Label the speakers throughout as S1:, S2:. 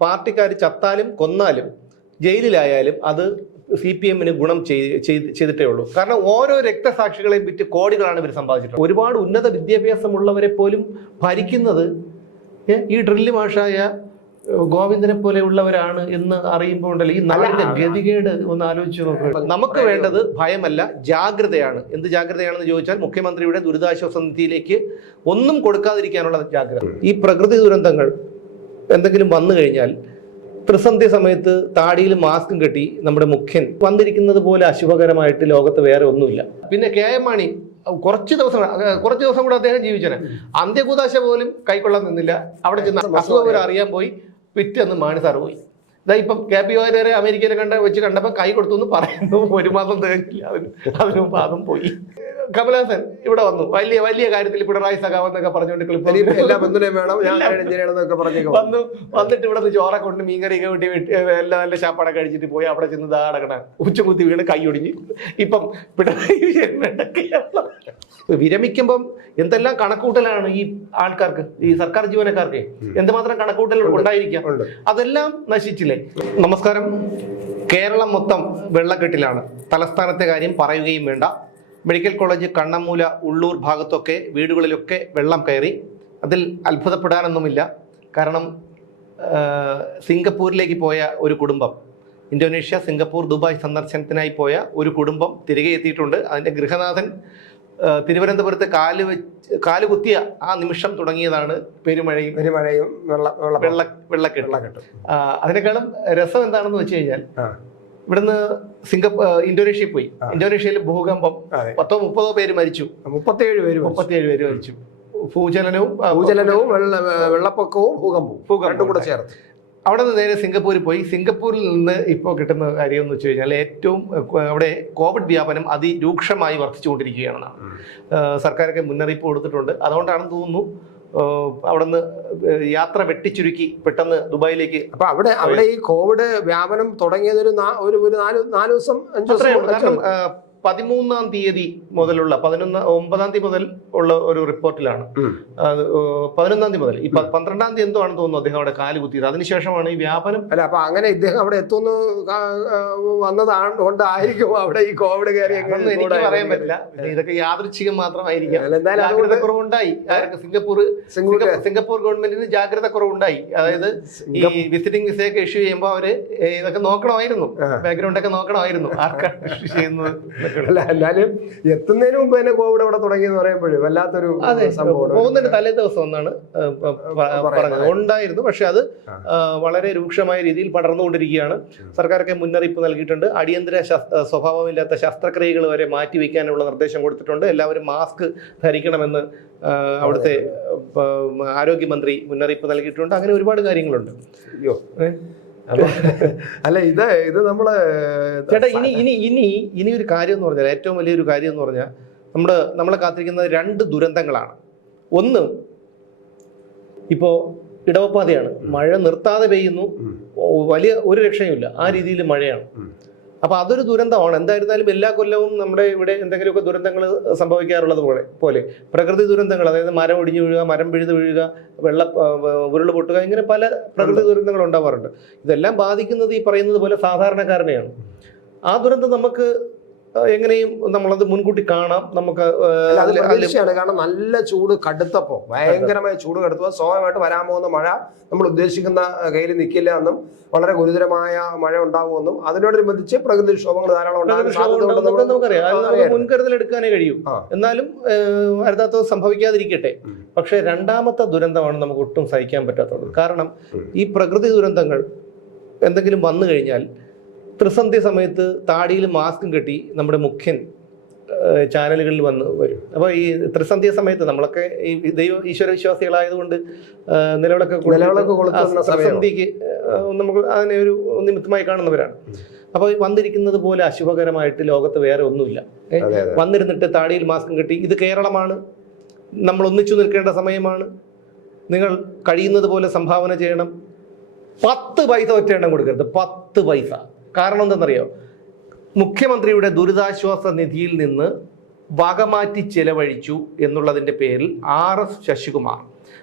S1: പാർട്ടിക്കാർ ചത്താലും കൊന്നാലും ജയിലിലായാലും അത് സി പി എമ്മിന് ഗുണം ചെയ്- ചെയ്ത്- ചെയ്തിട്ടേ ഉള്ളൂ. കാരണം ഓരോ രക്തസാക്ഷികളെയും വിറ്റ് കോടികളാണ് ഇവർ സമ്പാദിച്ചിട്ടുള്ളത്. ഒരുപാട് ഉന്നത വിദ്യാഭ്യാസമുള്ളവരെ പോലും ഭരിക്കുന്നത് ഈ ഡ്രില്ല് മാഷായ ഗോവിന്ദനെ പോലെയുള്ളവരാണ് എന്ന് അറിയുമ്പോൾ ഉണ്ടല്ലോ. ഈ നാടിന്റെ ഗതികേട് ഒന്ന് ആലോചിച്ച് നോക്കുക നമുക്ക് വേണ്ടത് ഭയമല്ല ജാഗ്രതയാണ്. എന്ത് ജാഗ്രതയാണെന്ന് ചോദിച്ചാൽ മുഖ്യമന്ത്രിയുടെ ദുരിതാശ്വാസ നിധിയിലേക്ക് ഒന്നും കൊടുക്കാതിരിക്കാനുള്ള ജാഗ്രത. ഈ പ്രകൃതി ദുരന്തങ്ങൾ എന്തെങ്കിലും വന്നു കഴിഞ്ഞാൽ പ്രതിസന്ധി സമയത്ത് താടിയിൽ മാസ്കും കെട്ടി നമ്മുടെ മുഖ്യൻ വന്നിരിക്കുന്നത് പോലെ അശുഭകരമായിട്ട് ലോകത്ത് വേറെ ഒന്നുമില്ല. പിന്നെ കെ എം മാണി കുറച്ച് ദിവസം കുറച്ച് ദിവസം കൂടെ അദ്ദേഹം ജീവിച്ചനെ. അന്ത്യകൂതാശ പോലും കൈക്കൊള്ളാൻ നിന്നില്ല. അവിടെ ചെന്ന് അസുഖം അറിയാൻ പോയി. പിറ്റേന്ന് മാണി സാറ് പോയി. ഇപ്പം കെ പി വാര്യരെ അമേരിക്കയിൽ കണ്ട വെച്ച് കണ്ടപ്പോൾ കൈ കൊടുത്തു എന്ന് പറയുന്നു. ഒരു മാസം തേക്കില്ല അതിന് അതിന് മുമ്പ് അതും പോയി. കമലഹാസൻ ഇവിടെ വന്നു. വലിയ വലിയ കാര്യത്തിൽ പിണറായി സഖാവെന്നൊക്കെ പറഞ്ഞുകൊണ്ട് ക്ലിപ്പ്
S2: എല്ലാ ബന്ധുനെയും വേണം. ഞാൻ എഞ്ചിനീയറാണെന്നൊക്കെ പറഞ്ഞേക്കും.
S1: വന്നു. വന്നിട്ട് ഇവിടെ നിന്ന് ചോറ കൊണ്ട് മീൻകറിയൊക്കെ വെട്ടി വെട്ടി എല്ലാം നല്ല ശാപ്പാടൊക്കെ കഴിച്ചിട്ട് പോയി. അവിടെ ചെന്ന് ദാടക്കണ ഉച്ചകുത്തി വീണ് കൈ ഒടിഞ്ഞ്. ഇപ്പം പിണറായി വിജയൻ വേണ്ടൊക്കെയാണ്. വിരമിക്കുമ്പം എന്തെല്ലാം കണക്കൂട്ടലാണ് ഈ ആൾക്കാർക്ക് ഈ സർക്കാർ ജീവനക്കാർക്ക്? എന്തുമാത്രം കണക്കൂട്ടൽ ഉണ്ടായിരിക്കാം?
S2: ഉണ്ട്.
S1: അതെല്ലാം നശിച്ചില്ലേ? നമസ്കാരം. കേരളം മൊത്തം വെള്ളക്കെട്ടിലാണ്. തലസ്ഥാനത്തെ കാര്യം പറയുകയും വേണ്ട. മെഡിക്കൽ കോളേജ് കണ്ണമൂല ഉള്ളൂർ ഭാഗത്തൊക്കെ വീടുകളിലൊക്കെ വെള്ളം കയറി. അതിൽ അത്ഭുതപ്പെടാനൊന്നുമില്ല. കാരണം സിംഗപ്പൂരിലേക്ക് പോയ ഒരു കുടുംബം ഇന്തോനേഷ്യ സിംഗപ്പൂർ ദുബായ് സന്ദർശനത്തിനായി പോയ ഒരു കുടുംബം തിരികെ എത്തിയിട്ടുണ്ട്. അതിന്റെ ഗൃഹനാഥൻ തിരുവനന്തപുരത്ത് കാൽ വെച്ച് കാൽ കുത്തിയ ആ നിമിഷം തുടങ്ങിയതാണ് പെരുമഴയും
S2: പെരുമഴയും വെള്ള വെള്ള
S1: വെള്ള വെള്ളക്കെട്ട്. അതിനേക്കാളും രസം എന്താണെന്ന് വെച്ച് കഴിഞ്ഞാൽ ഇവിടുന്ന് സിംഗപ്പൂർ ഇന്തോനേഷ്യയിൽ പോയി. ഇന്തോനേഷ്യയിൽ ഭൂകമ്പം പത്തോ മുപ്പതോ പേര് മരിച്ചു.
S2: മുപ്പത്തിയേഴ് പേര്.
S1: മുപ്പത്തിയേഴ് പേര് മരിച്ചു. ഭൂചലനവും
S2: ഭൂചലനവും വെള്ള വെള്ളപ്പൊക്കവും ഭൂകമ്പവും.
S1: ഭൂകമ്പം
S2: രണ്ടും കൂടെ ചേർത്ത്.
S1: അവിടെ നിന്ന് നേരെ സിംഗപ്പൂരിൽ പോയി. സിംഗപ്പൂരിൽ നിന്ന് ഇപ്പോൾ കിട്ടുന്ന കാര്യം എന്ന് വെച്ച് കഴിഞ്ഞാൽ ഏറ്റവും അവിടെ കോവിഡ് വ്യാപനം അതിരൂക്ഷമായി വർദ്ധിച്ചുകൊണ്ടിരിക്കുകയാണെന്നാണ്. സർക്കാരൊക്കെ മുന്നറിയിപ്പ് കൊടുത്തിട്ടുണ്ട്. അതുകൊണ്ടാണെന്ന് തോന്നുന്നു അവിടുന്ന് യാത്ര വെട്ടിച്ചുരുക്കി പെട്ടെന്ന് ദുബായിലേക്ക്
S2: അപ്പൊ അവിടെ അവിടെ ഈ കോവിഡ് വ്യാപനം തുടങ്ങിയത് ഒരു നാല് നാല് ദിവസം അഞ്ചു ദിവസം
S1: പതിമൂന്നാം തീയതി മുതലുള്ള പതിനൊന്ന് ഒമ്പതാം തീയതി മുതൽ ഉള്ള ഒരു റിപ്പോർട്ടിലാണ്. പതിനൊന്നാം തീയതി മുതൽ. ഈ പന്ത്രണ്ടാം തീയതി എന്തോ ആണെന്ന് തോന്നുന്നു അദ്ദേഹം അവിടെ കാൽ കുത്തിയത്. അതിനുശേഷമാണ് ഈ വ്യാപനം
S2: അല്ല അപ്പൊ അങ്ങനെ ഇദ്ദേഹം അവിടെ എത്തുന്നു വന്നതാണ് കൊണ്ടായിരിക്കും അവിടെ ഈ കോവിഡ് കയറി
S1: എനിക്ക് പറയാൻ പറ്റില്ല. ഇതൊക്കെ യാദൃച്ഛികം മാത്രമായിരിക്കാം. ജാഗ്രത കുറവുണ്ടായി. സിംഗപ്പൂർ
S2: സിംഗപ്പൂർ
S1: ഗവൺമെന്റിന് ജാഗ്രത കുറവുണ്ടായി. അതായത് ഈ വിസിറ്റിംഗ് വിസയൊക്കെ ഇഷ്യൂ ചെയ്യുമ്പോൾ അവർ ഇതൊക്കെ നോക്കണമായിരുന്നു. ബാക്ക്ഗ്രൗണ്ട് ഒക്കെ നോക്കണമായിരുന്നു. ആർക്കാണ് ഇഷ്യൂ ചെയ്യുന്നത്.
S2: അല്ല എന്നാലും എത്തുന്നതിന് മുമ്പ് തന്നെ കോവിഡ് അവിടെ തുടങ്ങിയെന്ന് പറയുമ്പോഴും വല്ലാത്തൊരു
S1: പോകുന്നതിന്റെ തലേ ദിവസം ഒന്നാണ് പറഞ്ഞത്. ഉണ്ടായിരുന്നു പക്ഷെ അത് വളരെ രൂക്ഷമായ രീതിയിൽ പടർന്നുകൊണ്ടിരിക്കുകയാണ്. സർക്കാരൊക്കെ മുന്നറിയിപ്പ് നൽകിയിട്ടുണ്ട്. അടിയന്തര സ്വഭാവമില്ലാത്ത ശസ്ത്രക്രിയകൾ വരെ മാറ്റിവെക്കാനുള്ള നിർദ്ദേശം കൊടുത്തിട്ടുണ്ട്. എല്ലാവരും മാസ്ക് ധരിക്കണമെന്ന് അവിടുത്തെ ആരോഗ്യമന്ത്രി മുന്നറിയിപ്പ് നൽകിയിട്ടുണ്ട്. അങ്ങനെ ഒരുപാട് കാര്യങ്ങളുണ്ട്.
S2: അയ്യോ. അല്ല ഇത് ഇത് നമ്മൾ
S1: ചേട്ടാ ഇനി ഇനി ഇനി ഇനി ഒരു കാര്യം എന്ന് പറഞ്ഞാൽ ഏറ്റവും വലിയൊരു കാര്യം എന്ന് പറഞ്ഞാൽ നമ്മുടെ നമ്മളെ കാത്തിരിക്കുന്നത് രണ്ട് ദുരന്തങ്ങളാണ്. ഒന്ന് ഇപ്പോ ഇടവപ്പാതയാണ്. മഴ നിർത്താതെ പെയ്യുന്നു. വലിയ ഒരു രക്ഷയുമില്ല. ആ രീതിയിൽ മഴയാണ്. അപ്പൊ അതൊരു ദുരന്തമാണ്. എന്തായിരുന്നാലും എല്ലാ കൊല്ലവും നമ്മുടെ ഇവിടെ എന്തെങ്കിലുമൊക്കെ ദുരന്തങ്ങൾ സംഭവിക്കാറുള്ളത് പോലെ പോലെ. പ്രകൃതി ദുരന്തങ്ങൾ അതായത് മരം ഒടിഞ്ഞു വീഴുക മരം പിഴുതു വീഴുക വെള്ള ഉരുൾ പൊട്ടുക ഇങ്ങനെ പല പ്രകൃതി ദുരന്തങ്ങൾ ഉണ്ടാവാറുണ്ട്. ഇതെല്ലാം ബാധിക്കുന്നത് ഈ പറയുന്നത് പോലെ സാധാരണക്കാരനെയാണ്. ആ ദുരന്തം നമുക്ക് എങ്ങനെയും നമ്മളത് മുൻകൂട്ടി കാണാം. നമുക്ക്
S2: കാരണം നല്ല ചൂട് കടുത്തപ്പോ ഭയങ്കരമായ ചൂട് കടുത്തപ്പോ. സ്വാഭാവികമായിട്ട് വരാൻ പോകുന്ന മഴ നമ്മൾ ഉദ്ദേശിക്കുന്ന കയ്യിൽ നിൽക്കില്ല എന്നും വളരെ ഗുരുതരമായ മഴ ഉണ്ടാകുമെന്നും അതിനോടനുബന്ധിച്ച് പ്രകൃതിക്ഷോഭങ്ങൾ ധാരാളം.
S1: മുൻകരുതൽ എടുക്കാനേ കഴിയൂ. എന്നാലും അരുതാത്തത് സംഭവിക്കാതിരിക്കട്ടെ. പക്ഷെ രണ്ടാമത്തെ ദുരന്തമാണ് നമുക്ക് ഒട്ടും സഹിക്കാൻ പറ്റാത്തത്. കാരണം ഈ പ്രകൃതി ദുരന്തങ്ങൾ എന്തെങ്കിലും വന്നു കഴിഞ്ഞാൽ പ്രതിസന്ധി സമയത്ത് താടിയിൽ മാസ്കും കെട്ടി നമ്മുടെ മുഖ്യൻ ചാനലുകളിൽ വന്ന് വരും. അപ്പോൾ ഈ ത്രിസന്ധ്യ സമയത്ത് നമ്മളൊക്കെ ഈ ദൈവ ഈശ്വര വിശ്വാസികളായതുകൊണ്ട് നിലവിളൊക്കെ ഏഹ്, നമുക്ക് അതിനെ ഒരു നിമിത്തമായി കാണുന്നവരാണ്. അപ്പോൾ വന്നിരിക്കുന്നത് പോലെ അശുഭകരമായിട്ട് ലോകത്ത് വേറെ ഒന്നുമില്ല. വന്നിരുന്നിട്ട് താടിയിൽ മാസ്കും കെട്ടി ഇത് കേരളമാണ് നമ്മൾ ഒന്നിച്ചു നിൽക്കേണ്ട സമയമാണ് നിങ്ങൾ കഴിയുന്നത് പോലെ സംഭാവന ചെയ്യണം. പത്ത് പൈസ ഒറ്റ എണ്ണം കൊടുക്കരുത് പത്ത് പൈസ. കാരണം എന്തെന്നറിയോ? മുഖ്യമന്ത്രിയുടെ ദുരിതാശ്വാസ നിധിയിൽ നിന്ന് വകമാറ്റി ചെലവഴിച്ചു എന്നുള്ളതിന്റെ പേരിൽ ആർ എസ് ശശികുമാർ.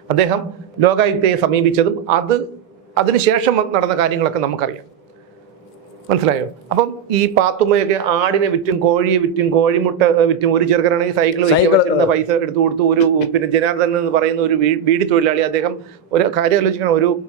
S1: അദ്ദേഹം ലോകായുക്തയെ സമീപിച്ചതും അത് അതിനുശേഷം നടന്ന കാര്യങ്ങളൊക്കെ നമുക്കറിയാം. മനസ്സിലായോ? അപ്പം ഈ പാത്തുമ്മയൊക്കെ ആടിനെ വിറ്റും കോഴിയെ വിറ്റും കോഴിമുട്ട വിറ്റും ഒരു ചെറുക്കനാണെങ്കിൽ സൈക്കിൾ വെച്ചിരുന്ന പൈസ എടുത്തു കൊടുത്തു ഒരു പിന്നെ ജനാർദ്ദനൻ എന്ന് പറയുന്ന ഒരു വീ- ബീഡി തൊഴിലാളി അദ്ദേഹം ഒരു കാര്യം ആലോചിക്കണം. ഒരു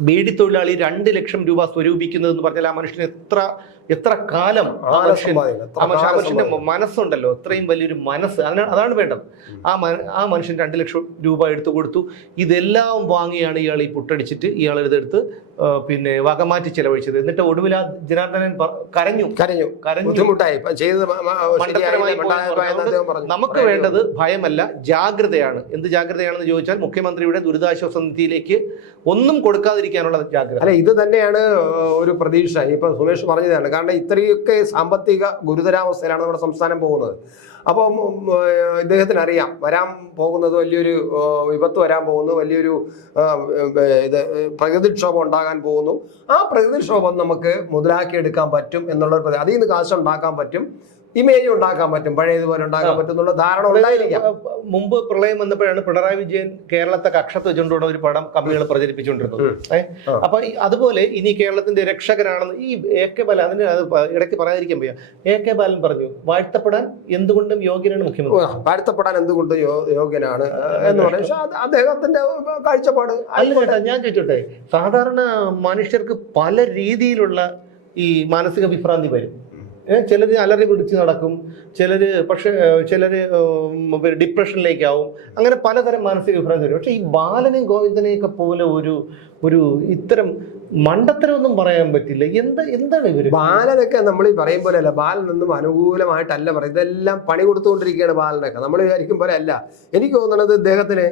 S1: ബീഡി തൊഴിലാളി രണ്ട് ലക്ഷം രൂപ സ്വരൂപിക്കുന്നത് എന്ന് പറഞ്ഞാൽ ആ മനുഷ്യന് എത്ര എത്ര കാലം ആ മനുഷ്യൻ ആ മനുഷ്യ- ആ മനുഷ്യന്റെ മനസ്സുണ്ടല്ലോ. അത്രയും വലിയൊരു മനസ്സ്. അതിനാണ് അതാണ് വേണ്ടത്. ആ മന- ആ മനുഷ്യൻ രണ്ട് ലക്ഷം രൂപ എടുത്തു കൊടുത്തു. ഇതെല്ലാം വാങ്ങിയാണ് ഇയാൾ ഈ പുട്ടടിച്ചിട്ട് ഇയാൾ ഇതെടുത്ത് പിന്നെ വകമാറ്റി ചെലവഴിച്ചത്. എന്നിട്ട് ഒടുവിൽ ആ ജനാർദ്ദനൻ കരഞ്ഞു.
S2: കരഞ്ഞു.
S1: കരഞ്ഞു.
S2: ബുദ്ധിമുട്ടായി.
S1: നമുക്ക് വേണ്ടത് ഭയമല്ല ജാഗ്രതയാണ്. എന്ത് ജാഗ്രതയാണെന്ന് ചോദിച്ചാൽ മുഖ്യമന്ത്രിയുടെ ദുരിതാശ്വാസ നിധിയിലേക്ക് ഒന്നും കൊടുക്കാതിരിക്കാനുള്ള ജാഗ്രത.
S2: അല്ല ഇത് തന്നെയാണ് ഒരു പ്രതീക്ഷ. ഇപ്പൊ സുമേഷ് പറഞ്ഞതാണ്. കാരണം ഇത്രയൊക്കെ സാമ്പത്തിക ഗുരുതരാവസ്ഥയിലാണ് നമ്മുടെ സംസ്ഥാനം പോകുന്നത്. അപ്പം ഉം, ഇദ്ദേഹത്തിന് അറിയാം വരാൻ പോകുന്നത് വലിയൊരു വിപത്ത് വരാൻ പോകുന്നു വലിയൊരു ഇത് പ്രകൃതിക്ഷോഭം ഉണ്ടാകാൻ പോകുന്നു. ആ പ്രകൃതിക്ഷോഭം നമുക്ക് മുതലാക്കിയെടുക്കാൻ പറ്റും എന്നുള്ള അതിൽ നിന്ന് കാശ് ഉണ്ടാക്കാൻ പറ്റും. ഇമേജ് ഉണ്ടാക്കാൻ പറ്റും പഴയതുപോലെ ഉണ്ടാക്കാൻ പറ്റും എന്നുള്ള ധാരണ ഉണ്ടായിരിക്കാം.
S1: മുമ്പ് പ്രളയം വന്നപ്പോഴാണ് പിണറായി വിജയൻ കേരളത്തെ കക്ഷത്ത് വെച്ചുകൊണ്ടുള്ള ഒരു പടം കമ്പികൾ പ്രചരിപ്പിച്ചുകൊണ്ടിരുന്നത്? അപ്പൊ അതുപോലെ ഇനി കേരളത്തിന്റെ രക്ഷകനാണെന്ന് ഈ എ കെ ബാലൻ അതിന് അത് ഇടയ്ക്ക് പറയാതിരിക്കാൻ വയ്യ. എ കെ ബാലൻ പറഞ്ഞു വാഴ്ത്തപ്പെടാൻ എന്തുകൊണ്ടും യോഗ്യനാണ് മുഖ്യമന്ത്രി.
S2: വാഴ്ത്തപ്പെടാൻ എന്തുകൊണ്ട് യോഗ്യനാണ് എന്ന് പറയും. പക്ഷെ അദ്ദേഹത്തിന്റെ കാഴ്ചപ്പാട്
S1: അല്ല ഞാൻ ചോദിച്ചോട്ടെ സാധാരണ മനുഷ്യർക്ക് പല രീതിയിലുള്ള ഈ മാനസിക വിഭ്രാന്തി വരും. ചിലര് അലറി പിടിച്ച് നടക്കും. ചിലർ പക്ഷേ ചിലർ ഡിപ്രഷനിലേക്കാവും അങ്ങനെ പലതരം മാനസിക വിഭ്രാന്തി വരും. പക്ഷേ ഈ ബാലനും ഗോവിന്ദനെയൊക്കെ പോലെ ഒരു ഒരു ഇത്തരം മണ്ടത്തരമൊന്നും പറയാൻ പറ്റില്ല. എന്ത് എന്താണ് ഇവർ?
S2: ബാലനൊക്കെ നമ്മൾ ഈ പറയും പോലെ അല്ല ബാലനൊന്നും അനുകൂലമായിട്ടല്ല പറയും ഇതെല്ലാം പണി കൊടുത്തുകൊണ്ടിരിക്കുകയാണ് ബാലനൊക്കെ. നമ്മൾ വിചാരിക്കും പോലെ അല്ല. എനിക്ക് തോന്നുന്നത് ഇദ്ദേഹത്തിന്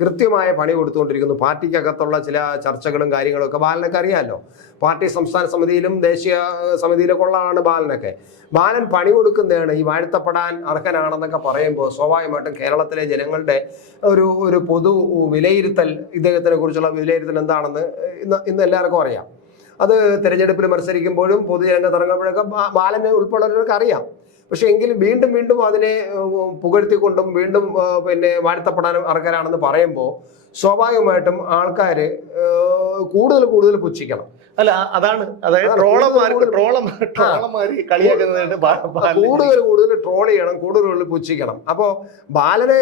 S2: കൃത്യമായ പണി കൊടുത്തുകൊണ്ടിരിക്കുന്നു. പാർട്ടിക്കകത്തുള്ള ചില ചർച്ചകളും കാര്യങ്ങളും ഒക്കെ ബാലനൊക്കെ അറിയാമല്ലോ. പാർട്ടി സംസ്ഥാന സമിതിയിലും ദേശീയ സമിതിയിലൊക്കെ ഉള്ളതാണ് ബാലനൊക്കെ. ബാലൻ പണി കൊടുക്കുന്നതാണ് ഈ വാഴ്ത്തപ്പെടാൻ അർഹനാണെന്നൊക്കെ പറയുമ്പോൾ സ്വാഭാവികമായിട്ടും കേരളത്തിലെ ജനങ്ങളുടെ ഒരു ഒരു പൊതു വിലയിരുത്തൽ ഇദ്ദേഹത്തിനെ കുറിച്ചുള്ള വിലയിരുത്തൽ എന്താണെന്ന് ഇന്ന് ഇന്ന് എല്ലാവർക്കും അറിയാം. അത് തിരഞ്ഞെടുപ്പിൽ മത്സരിക്കുമ്പോഴും പൊതുജനങ്ങൾ ഇറങ്ങുമ്പോഴൊക്കെ ബാ- ബാലനെ ഉൾപ്പെടെയുള്ളവർക്ക് അറിയാം. പക്ഷെ എങ്കിലും വീണ്ടും വീണ്ടും അതിനെ പുകഴ്ത്തിക്കൊണ്ടും വീണ്ടും പിന്നെ വാഴ്ത്തപ്പെടാൻ അർഹരാണെന്ന് പറയുമ്പോൾ സ്വാഭാവികമായിട്ടും ആൾക്കാർ കൂടുതൽ കൂടുതൽ പുച്ഛിക്കണം.
S1: അല്ല അതാണ്. അതായത് ട്രോളന്മാർക്ക്
S2: ട്രോളന്മാർ
S1: ട്രോളം ട്രോളന്മാര് കളിയാക്കുന്നതായിട്ട്
S2: കൂടുതൽ കൂടുതൽ ട്രോൾ ചെയ്യണം കൂടുതൽ പുച്ഛിക്കണം. അപ്പോൾ ബാലനെ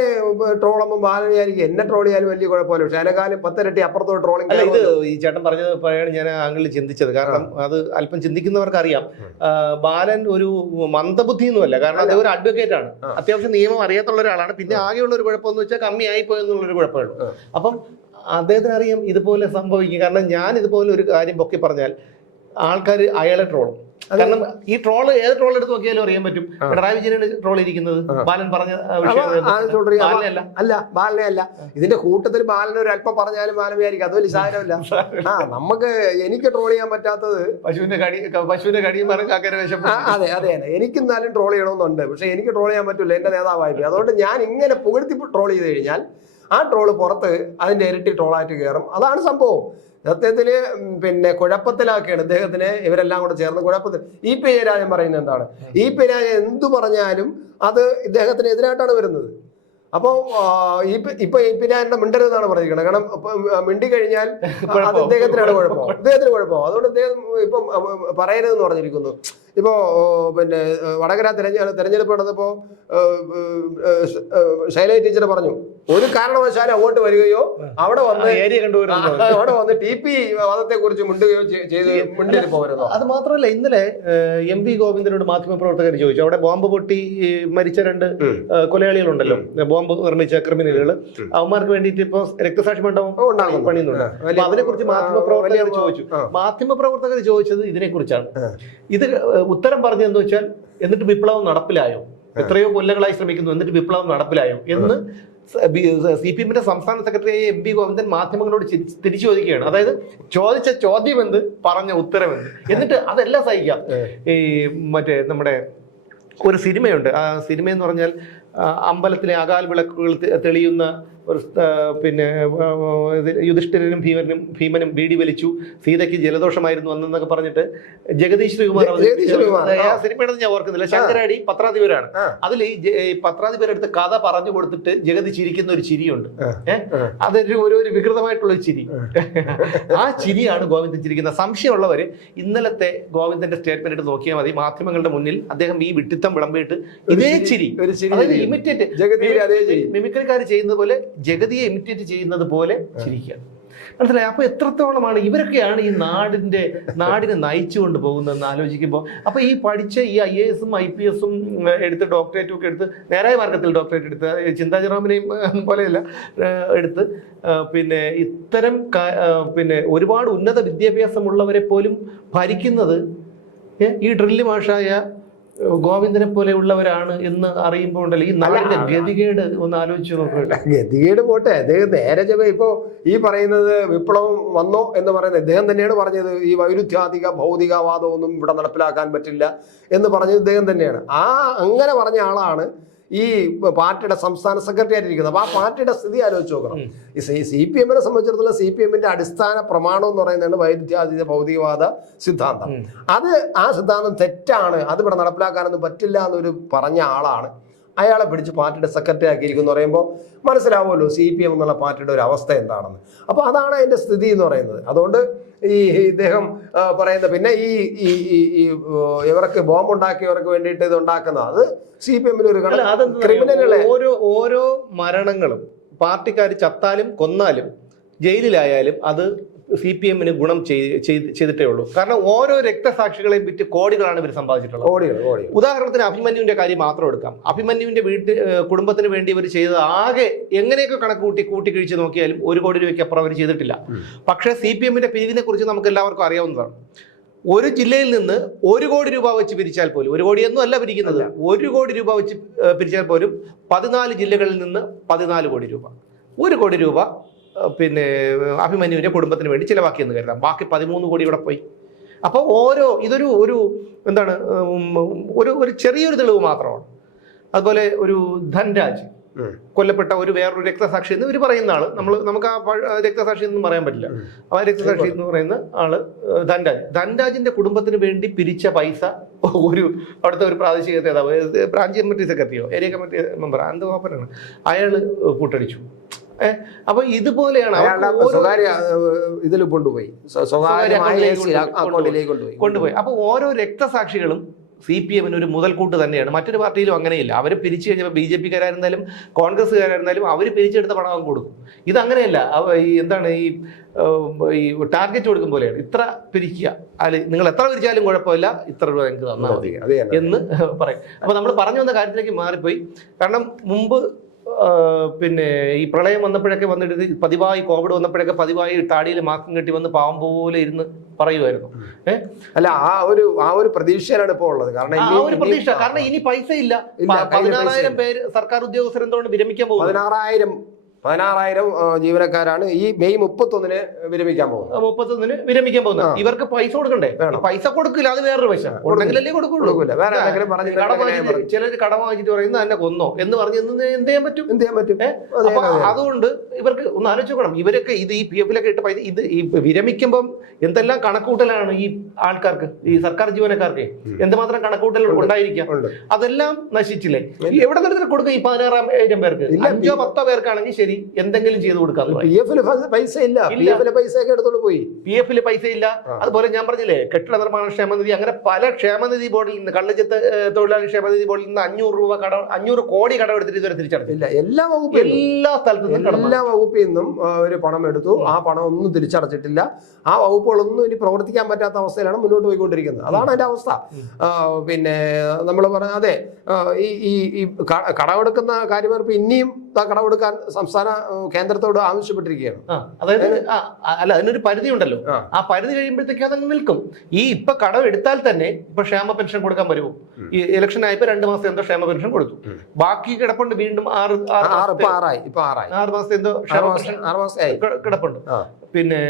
S2: ട്രോളുമ്പോൾ ബാലനെ വിചാരിക്കും എന്നെ ട്രോൾ ചെയ്യാനും വലിയ കുഴപ്പമില്ല. പക്ഷെ അതിനെക്കാലം പത്തിരട്ടി അപ്പുറത്തോട്ട്
S1: അല്ല ഇത് ഈ ചേട്ടൻ പറഞ്ഞത് പഴയാണ് ഞാൻ ആംഗിളിൽ ചിന്തിച്ചത്. കാരണം അത് അല്പം ചിന്തിക്കുന്നവർക്ക് അറിയാം ബാലൻ ഒരു മന്ദബുദ്ധി ഒന്നുമല്ല കാരണം അദ്ദേഹം ഒരു അഡ്വക്കേറ്റ് ആണ്. അത്യാവശ്യം നിയമം അറിയാത്തുള്ള ഒരാളാണ്. പിന്നെ ആകെയുള്ള ഒരു കുഴപ്പമെന്ന് വെച്ചാൽ കമ്മിയായി പോയെന്നുള്ളൊരു ഒരു
S2: ആ.
S1: അപ്പം അദ്ദേഹത്തിന് അറിയാം ഇതുപോലെ സംഭവിക്കും. കാരണം ഞാൻ ഇതുപോലെ ഒരു കാര്യം പൊക്കി പറഞ്ഞാൽ ആൾക്കാർ അയാളെ ട്രോളും. കാരണം ഈ ട്രോൾ ഏത് ട്രോൾ എടുത്ത് നോക്കിയാലും അറിയാൻ പറ്റും. പിണറായി വിജയനാണ് ട്രോൾ ഇരിക്കുന്നത്? ബാലൻ പറഞ്ഞ
S2: അല്ല. ബാലനെ അല്ല. ഇതിന്റെ കൂട്ടത്തിൽ ബാലനെ ഒരു അല്പം പറഞ്ഞാലും ബാലൻ വിചാരിക്കും. അത് വലിയ ആ. നമുക്ക് എനിക്ക് ട്രോൾ ചെയ്യാൻ പറ്റാത്തത്
S1: പശുവിന്റെ കടി പശുവിന്റെ കടിയും
S2: അതെ അതെ അതെ. എനിക്ക് എന്നാലും ട്രോൾ ചെയ്യണമെന്നുണ്ട്. പക്ഷെ എനിക്ക് ട്രോൾ ചെയ്യാൻ പറ്റില്ല എന്റെ നേതാവായിട്ട്. അതുകൊണ്ട് ഞാൻ ഇങ്ങനെ പുകഴ്ത്തി ട്രോൾ ചെയ്ത് കഴിഞ്ഞാൽ ആ ട്രോൾ പുറത്ത് അതിന്റെ ഇരട്ടി ട്രോളായിട്ട് കയറും അതാണ് സംഭവം. സത്യത്തിൽ പിന്നെ കുഴപ്പത്തിലാക്കുകയാണ് ഇദ്ദേഹത്തിനെ. ഇവരെല്ലാം കൂടെ ചേർന്ന് കുഴപ്പത്തിൽ ഇ പി ജയരാജൻ പറയുന്നത് എന്താണ്? ഇ പി ജയരാജൻ എന്തു പറഞ്ഞാലും അത് ഇദ്ദേഹത്തിന് എതിരായിട്ടാണ് വരുന്നത്. അപ്പോൾ ഈ ഇപ്പൊ ഇ പി ജയരാജന്റെ മിണ്ടരുതെന്നാണ് പറഞ്ഞിരിക്കുന്നത്. കാരണം മിണ്ടി കഴിഞ്ഞാൽ അത്. ഇദ്ദേഹത്തിനാണ് കുഴപ്പം ഇദ്ദേഹത്തിന് കുഴപ്പം അതുകൊണ്ട് ഇദ്ദേഹം ഇപ്പം പറയരുതെന്ന് പറഞ്ഞിരിക്കുന്നു. ഇപ്പോ പിന്നെ വടകര തെരഞ്ഞെടുപ്പ് തെരഞ്ഞെടുപ്പ് നടന്നപ്പോ ശൈലജ ടീച്ചർ പറഞ്ഞു ഒരു കാരണവശാലും അങ്ങോട്ട് വരികയോ അവിടെ വന്ന് അവിടെ വന്ന് ടി പി വാദത്തെ കുറിച്ച് മിണ്ടുകയോ ചെയ്ത് മിണ്ടി പോകരുതോ
S1: അത് മാത്രമല്ല ഇന്നലെ എം വി ഗോവിന്ദനോട് മാധ്യമപ്രവർത്തകർ ചോദിച്ചു അവിടെ ബോംബ് പൊട്ടി മരിച്ച രണ്ട് കൊലയാളികളുണ്ടല്ലോ ബോംബ് നിർമ്മിച്ച ക്രിമിനലുകൾ. അവന്മാർക്ക് വേണ്ടിയിട്ട് ഇപ്പൊ രക്തസാക്ഷി മണ്ഡപം. പണിയുന്നുണ്ട്. അപ്പൊ അതിനെ കുറിച്ച് മാധ്യമപ്രവർത്തകർ
S2: പ്രവർത്തകർ
S1: ചോദിച്ചു.
S2: മാധ്യമ
S1: മാധ്യമപ്രവർത്തകർ ചോദിച്ചത് ഇതിനെ കുറിച്ചാണ്. ഇത് ഉത്തരം പറഞ്ഞു എന്ന് വെച്ചാൽ എന്നിട്ട് വിപ്ലവം നടപ്പിലായോ? എത്രയോ കൊല്ലങ്ങളായി ശ്രമിക്കുന്നു എന്നിട്ട് വിപ്ലവം നടപ്പിലായോ? എന്ന് സി പി എമ്മിന്റെ സംസ്ഥാന സെക്രട്ടറിയായ എം പി ഗോവിന്ദൻ മാധ്യമങ്ങളോട് തിരിച്ചു ചോദിക്കുകയാണ് അതായത് ചോദിച്ച ചോദ്യം എന്ത് പറഞ്ഞ ഉത്തരം എന്ത് എന്നിട്ട് അതെല്ലാം സഹിക്കാം. ഈ മറ്റേ നമ്മുടെ ഒരു സിനിമയുണ്ട്. ആ സിനിമ എന്ന് പറഞ്ഞാൽ അമ്പലത്തിലെ അകാൽ വിളക്കുകൾ തെളിയുന്ന ഒരു പിന്നെ യുധിഷ്ഠിരനും ഭീമനും ഭീമനും ബീഡി വലിച്ചു. സീതയ്ക്ക് ജലദോഷമായിരുന്നു അന്നെന്നൊക്കെ പറഞ്ഞിട്ട് ജഗദീഷ് ശ്രീകുമാർ സിനിമയുടെ ഞാൻ ഓർക്കുന്നില്ല. ശങ്കരാടി പത്രാധിപരാണ്. അതിൽ ഈ പത്രാധിപരെടുത്ത് കഥ പറഞ്ഞു കൊടുത്തിട്ട് ജഗതി ചിരിക്കുന്ന ഒരു ചിരിയുണ്ട്. അതൊരു ഒരു ഒരു വികൃതമായിട്ടുള്ള ഒരു ചിരി. ആ. ചിരിയാണ് ഗോവിന്ദൻ ചിരിക്കുന്നത്. സംശയമുള്ളവർ ഇന്നലത്തെ ഗോവിന്ദന്റെ സ്റ്റേറ്റ്മെന്റ് എടുത്ത് നോക്കിയാൽ മതി. മാധ്യമങ്ങളുടെ മുന്നിൽ അദ്ദേഹം ഈ വിട്ടിത്തം വിളമ്പിയിട്ട് ഇതേ ചിരി
S2: ഒരു ചിരി
S1: അതായത്
S2: ചിരിക്കുന്നു.
S1: ഇമിറ്റേറ്റ് മിമിക്രിക്കാർ ചെയ്യുന്നത് പോലെ ജഗതിയെ ഇമിറ്റേറ്റ് ചെയ്യുന്നത് പോലെ ചിരിക്കുക. മനസ്സിലായി? അപ്പൊ എത്രത്തോളമാണ് ഇവരൊക്കെയാണ് ഈ നാടിന്റെ നാടിനെ നയിച്ചുകൊണ്ട് പോകുന്നതെന്ന് ആലോചിക്കുമ്പോൾ. അപ്പൊ ഈ പഠിച്ച ഈ ഐ എ എസും ഐ പി എസും എടുത്ത് ഡോക്ടറേറ്റും ഒക്കെ എടുത്ത് നേരായ മാർഗത്തിൽ ഡോക്ടറേറ്റ് എടുത്ത് ചിന്താജറാമിനെയും പോലെയല്ല എടുത്ത് പിന്നെ ഇത്തരം പിന്നെ ഒരുപാട് ഉന്നത വിദ്യാഭ്യാസമുള്ളവരെ പോലും ഭരിക്കുന്നത് ഈ ഡ്രില്ല് മാഷായ ഗോവിന്ദനെ പോലെയുള്ളവരാണ് എന്ന് അറിയുമ്പോൾ ഉണ്ടല്ലോ. ഈ നാടിന്റെ ഗതികേട് ഒന്ന് ആലോചിച്ച് നോക്കുക
S2: ഗതികേട് പോട്ടെ. അദ്ദേഹം നേരെ ചെവ ഇപ്പോ ഈ പറയുന്നത് വിപ്ലവം വന്നോ എന്ന് പറയുന്നത് ഇദ്ദേഹം തന്നെയാണ് പറഞ്ഞത്. ഈ വൈരുദ്ധ്യാധിക ഭൗതികവാദമൊന്നും ഇവിടെ നടപ്പിലാക്കാൻ പറ്റില്ല എന്ന് പറഞ്ഞത് ഇദ്ദേഹം തന്നെയാണ്. ആ അങ്ങനെ പറഞ്ഞ ആളാണ് ഈ പാർട്ടിയുടെ സംസ്ഥാന സെക്രട്ടറി ആയിട്ടിരിക്കുന്നത്. അപ്പൊ ആ പാർട്ടിയുടെ സ്ഥിതി ആലോചിച്ച് നോക്കണം. ഈ സി സി പി എമ്മിനെ സംബന്ധിച്ചിടത്തോളം സി പി എമ്മിന്റെ അടിസ്ഥാന പ്രമാണം എന്ന് പറയുന്നതാണ് വൈരുദ്ധ്യാതീത ഭൗതികവാദ സിദ്ധാന്തം. അത് ആ സിദ്ധാന്തം തെറ്റാണ്. അത് ഇവിടെ നടപ്പിലാക്കാനൊന്നും പറ്റില്ല എന്നൊരു പറഞ്ഞ ആളാണ്. അയാളെ പിടിച്ച് പാർട്ടിയുടെ സെക്രട്ടറി ആക്കിയിരിക്കുന്നു എന്ന് പറയുമ്പോൾ മനസ്സിലാവുമല്ലോ സി പി എം എന്നുള്ള പാർട്ടിയുടെ ഒരു അവസ്ഥ എന്താണെന്ന്. അപ്പോൾ അതാണ് അതിന്റെ സ്ഥിതി എന്ന് പറയുന്നത്. അതുകൊണ്ട് ഈ ഇദ്ദേഹം പറയുന്ന പിന്നെ ഈ ഈ ഇവർക്ക് ബോംബ് ഉണ്ടാക്കിയവർക്ക് വേണ്ടിയിട്ട് ഇത് ഉണ്ടാക്കുന്ന അത് സി പി എമ്മിൽ ഒരു ക്രിമിനലുകളെ
S1: ഓരോ ഓരോ മരണങ്ങളും പാർട്ടിക്കാർ ചത്താലും കൊന്നാലും ജയിലിലായാലും അത് സി പി എമ്മിന് ഗുണം ചെയ്തിട്ടേ ഉള്ളൂ. കാരണം ഓരോ രക്തസാക്ഷികളെയും വിറ്റ് കോടികളാണ് ഇവർ സമ്പാദിച്ചിട്ടുള്ളത്.
S2: കോടികൾ
S1: ഉദാഹരണത്തിന് അഭിമന്യുവിന്റെ കാര്യം മാത്രം എടുക്കാം. അഭിമന്യുവിന്റെ വീട്ടിൽ കുടുംബത്തിന് വേണ്ടി ഇവർ ചെയ്തത് ആകെ എങ്ങനെയൊക്കെ കണക്ക് കൂട്ടി കൂട്ടി കഴിച്ച് നോക്കിയാലും ഒരു കോടി രൂപയ്ക്ക് അപ്പുറം അവർ ചെയ്തിട്ടില്ല. പക്ഷേ സി പി എമ്മിന്റെ പിരിവിനെ കുറിച്ച് നമുക്ക് എല്ലാവർക്കും അറിയാവുന്നതാണ്. ഒരു ജില്ലയിൽ നിന്ന് ഒരു കോടി രൂപ വെച്ച് പിരിച്ചാൽ പോലും ഒരു കോടിയൊന്നും അല്ല പിരിക്കുന്നത്. ഒരു കോടി രൂപ വെച്ച് പിരിച്ചാൽ പോലും പതിനാല് ജില്ലകളിൽ നിന്ന് പതിനാല് കോടി രൂപ. ഒരു കോടി രൂപ പിന്നെ അഭിമന്യുവിന്റെ കുടുംബത്തിന് വേണ്ടി ചിലവാക്കിയെന്ന് കരുതാം. ബാക്കി പതിമൂന്ന് കോടി ഇവിടെ പോയി. അപ്പോൾ ഓരോ ഇതൊരു ഒരു എന്താണ് ഒരു ഒരു ചെറിയൊരു തെളിവ് മാത്രമാണ്. അതുപോലെ ഒരു ധൻരാജ് കൊല്ലപ്പെട്ട ഒരു വേറൊരു രക്തസാക്ഷി എന്ന് ഇവർ പറയുന്ന ആൾ. നമ്മൾ നമുക്ക് ആ രക്തസാക്ഷി എന്നും പറയാൻ പറ്റില്ല. ആ രക്തസാക്ഷി എന്ന് പറയുന്ന ആൾ ധൻരാജ്. ധൻരാജിന്റെ കുടുംബത്തിന് വേണ്ടി പിരിച്ച പൈസ ഒരു അവിടുത്തെ ഒരു പ്രാദേശിക നേതാവ് ബ്രാഞ്ച് കമ്മിറ്റി സെക്രട്ടറിയോ ഏരിയ കമ്മിറ്റി മെമ്പർ എന്ത് അയാൾ കൂട്ടടിച്ചു. അപ്പൊ ഇതുപോലെയാണ്
S2: സ്വകാര്യ ഇതിൽ കൊണ്ടുപോയി.
S1: അക്കൗണ്ടിലേക്ക് കൊണ്ടുപോയി. അപ്പൊ ഓരോ രക്തസാക്ഷികളും സി പി എമ്മിന് ഒരു മുതൽക്കൂട്ട് തന്നെയാണ്. മറ്റൊരു പാർട്ടിയിലും അങ്ങനെയില്ല. അവർ പിരിച്ചു കഴിഞ്ഞപ്പോൾ ബി ജെ പിക്കാരായിരുന്നാലും കോൺഗ്രസ്സുകാരായിരുന്നാലും അവർ പിരിച്ചെടുത്ത പണം അങ്ങ് കൊടുക്കും. ഇതങ്ങനെയല്ല. അങ്ങനെയല്ല ഈ എന്താണ് ഈ ഈ ടാർഗറ്റ് കൊടുക്കും പോലെയാണ്. ഇത്ര പിരിക്കുക. അല്ലെ നിങ്ങൾ എത്ര പിരിച്ചാലും കുഴപ്പമില്ല. ഇത്ര രൂപ നിങ്ങൾക്ക് തന്നാൽ മതി എന്ന് പറയും. അപ്പോൾ നമ്മൾ പറഞ്ഞു വന്ന കാര്യത്തിലേക്ക് മാറിപ്പോയി. കാരണം മുമ്പ് പിന്നെ ഈ പ്രളയം വന്നപ്പോഴൊക്കെ വന്നിട്ട് പതിവായി കോവിഡ് വന്നപ്പോഴൊക്കെ പതിവായി താടിയിൽ മാക്കും കെട്ടി വന്ന് പാവം പോലെ ഇരുന്ന് പറയുമായിരുന്നു ഏഹ്
S2: അല്ല ആ ഒരു ആ ഒരു പ്രതീക്ഷയിലാണ് ഇപ്പോൾ ഉള്ളത്. കാരണം
S1: ആ ഒരു പ്രതീക്ഷ. കാരണം ഇനി പൈസ ഇല്ല പതിനാറായിരം പേര് സർക്കാർ ഉദ്യോഗസ്ഥർ എന്തുകൊണ്ട് വിരമിക്കാൻ പോകുന്നു?
S2: പതിനാറായിരം പതിനാറായിരം ജീവനക്കാരാണ് ഈ മെയ് മുപ്പത്തൊന്നിന് വിരമിക്കാൻ പോകുന്നത്.
S1: മുപ്പത്തൊന്നിന് വിരമിക്കാൻ പോകുന്നത്. ഇവർക്ക് പൈസ കൊടുക്കണ്ടേ?
S2: വേണം.
S1: പൈസ കൊടുക്കില്ല അത് വേറൊരു പൈസ ഉണ്ടെങ്കിലല്ലേ കൊടുക്കുള്ളൂ.
S2: വേറെ എന്തെങ്കിലും പറഞ്ഞു
S1: ചിലർ കടം വാങ്ങിച്ചിട്ട് പറയുന്നത് എന്നെ കൊന്നോ എന്ന് പറഞ്ഞ് എന്ത് ചെയ്യാൻ പറ്റും?
S2: എന്ത് ചെയ്യാൻ പറ്റും.
S1: അതുകൊണ്ട് ഇവർക്ക് ഒന്ന് ആലോചിച്ച് നോക്കണം. ഇവരൊക്കെ ഇത് ഈ പി എഫിലൊക്കെ ഇട്ട് പൈസ ഇത് ഈ വിരമിക്കുമ്പം എന്തെല്ലാം കണക്കൂട്ടലാണ് ഈ ആൾക്കാർക്ക് ഈ സർക്കാർ ജീവനക്കാർക്ക്? എന്തുമാത്രം കണക്കൂട്ടൽ ഉണ്ടായിരിക്കാം? അതെല്ലാം നശിച്ചില്ലേ? എവിടെ നിന്ന് കൊടുക്കും ഈ പതിനാറായിരം പേർക്ക്? അഞ്ചോ പത്തോ പേർക്കാണെങ്കിൽ ശരി. എന്തെങ്കിലും ചെയ്തു കൊടുക്കാം
S2: പി എഫിൽ പൈസ ഇല്ല. പി എഫിൽ പൈസ ഒക്കെ എടുത്തോണ്ട് പോയി.
S1: പി എഫിൽ പൈസ ഇല്ല അതുപോലെ ഞാൻ പറഞ്ഞില്ലേ കെട്ടിട നിർമ്മാണ ക്ഷേമനിധി അങ്ങനെ പല ക്ഷേമനിധി ബോർഡിൽ നിന്ന് കള്ളച്ചത്ത് തൊഴിലാളി ക്ഷേമനിധി ബോർഡിൽ നിന്ന് അഞ്ഞൂറ് രൂപ കട അഞ്ഞൂറ് കോടി എടുത്തിട്ട് ഇതുവരെ
S2: തിരിച്ചടച്ചില്ല എല്ലാ വകുപ്പ്
S1: എല്ലാ സ്ഥലത്തു കടം
S2: എല്ലാ വകുപ്പിൽ നിന്നും ഒരു പണം എടുത്തു. ആ പണം ഒന്നും തിരിച്ചടച്ചിട്ടില്ല. ആ വകുപ്പുകളൊന്നും ഇനി പ്രവർത്തിക്കാൻ പറ്റാത്ത അവസ്ഥയിലാണ് മുന്നോട്ട് പോയിക്കൊണ്ടിരിക്കുന്നത്. അതാണ് അതിന്റെ അവസ്ഥ. പിന്നെ നമ്മൾ പറഞ്ഞ അതെ ഈ ഈ കടമെടുക്കുന്ന കാര്യമാർപ്പ് ഇനിയും കടമെടുക്കാൻ സംസ്ഥാന ആ, കേന്ദ്രത്തോട് ആവശ്യപ്പെട്ടിരിക്കുകയാണ്.
S1: അതായത് അല്ല അതിനൊരു പരിധി ഉണ്ടല്ലോ.
S2: ആ.
S1: പരിധി കഴിയുമ്പോഴത്തേക്ക് അതങ്ങ് നിൽക്കും. ഈ ഇപ്പൊ കടം എടുത്താൽ തന്നെ ഇപ്പൊ ക്ഷേമ പെൻഷൻ കൊടുക്കാൻ വരുമോ? ഈ ഇലക്ഷൻ ആയപ്പോ രണ്ട് മാസം എന്തോ ക്ഷേമ പെൻഷൻ കൊടുത്തു. ബാക്കി കിടപ്പുണ്ട് വീണ്ടും ആറ്
S2: ആറായി ഇപ്പൊ ആറായി.
S1: ആറ് മാസം എന്തോ ക്ഷേമ പെൻഷൻ
S2: ആറ് മാസമായി
S1: കിടപ്പുണ്ട്. പിന്നെ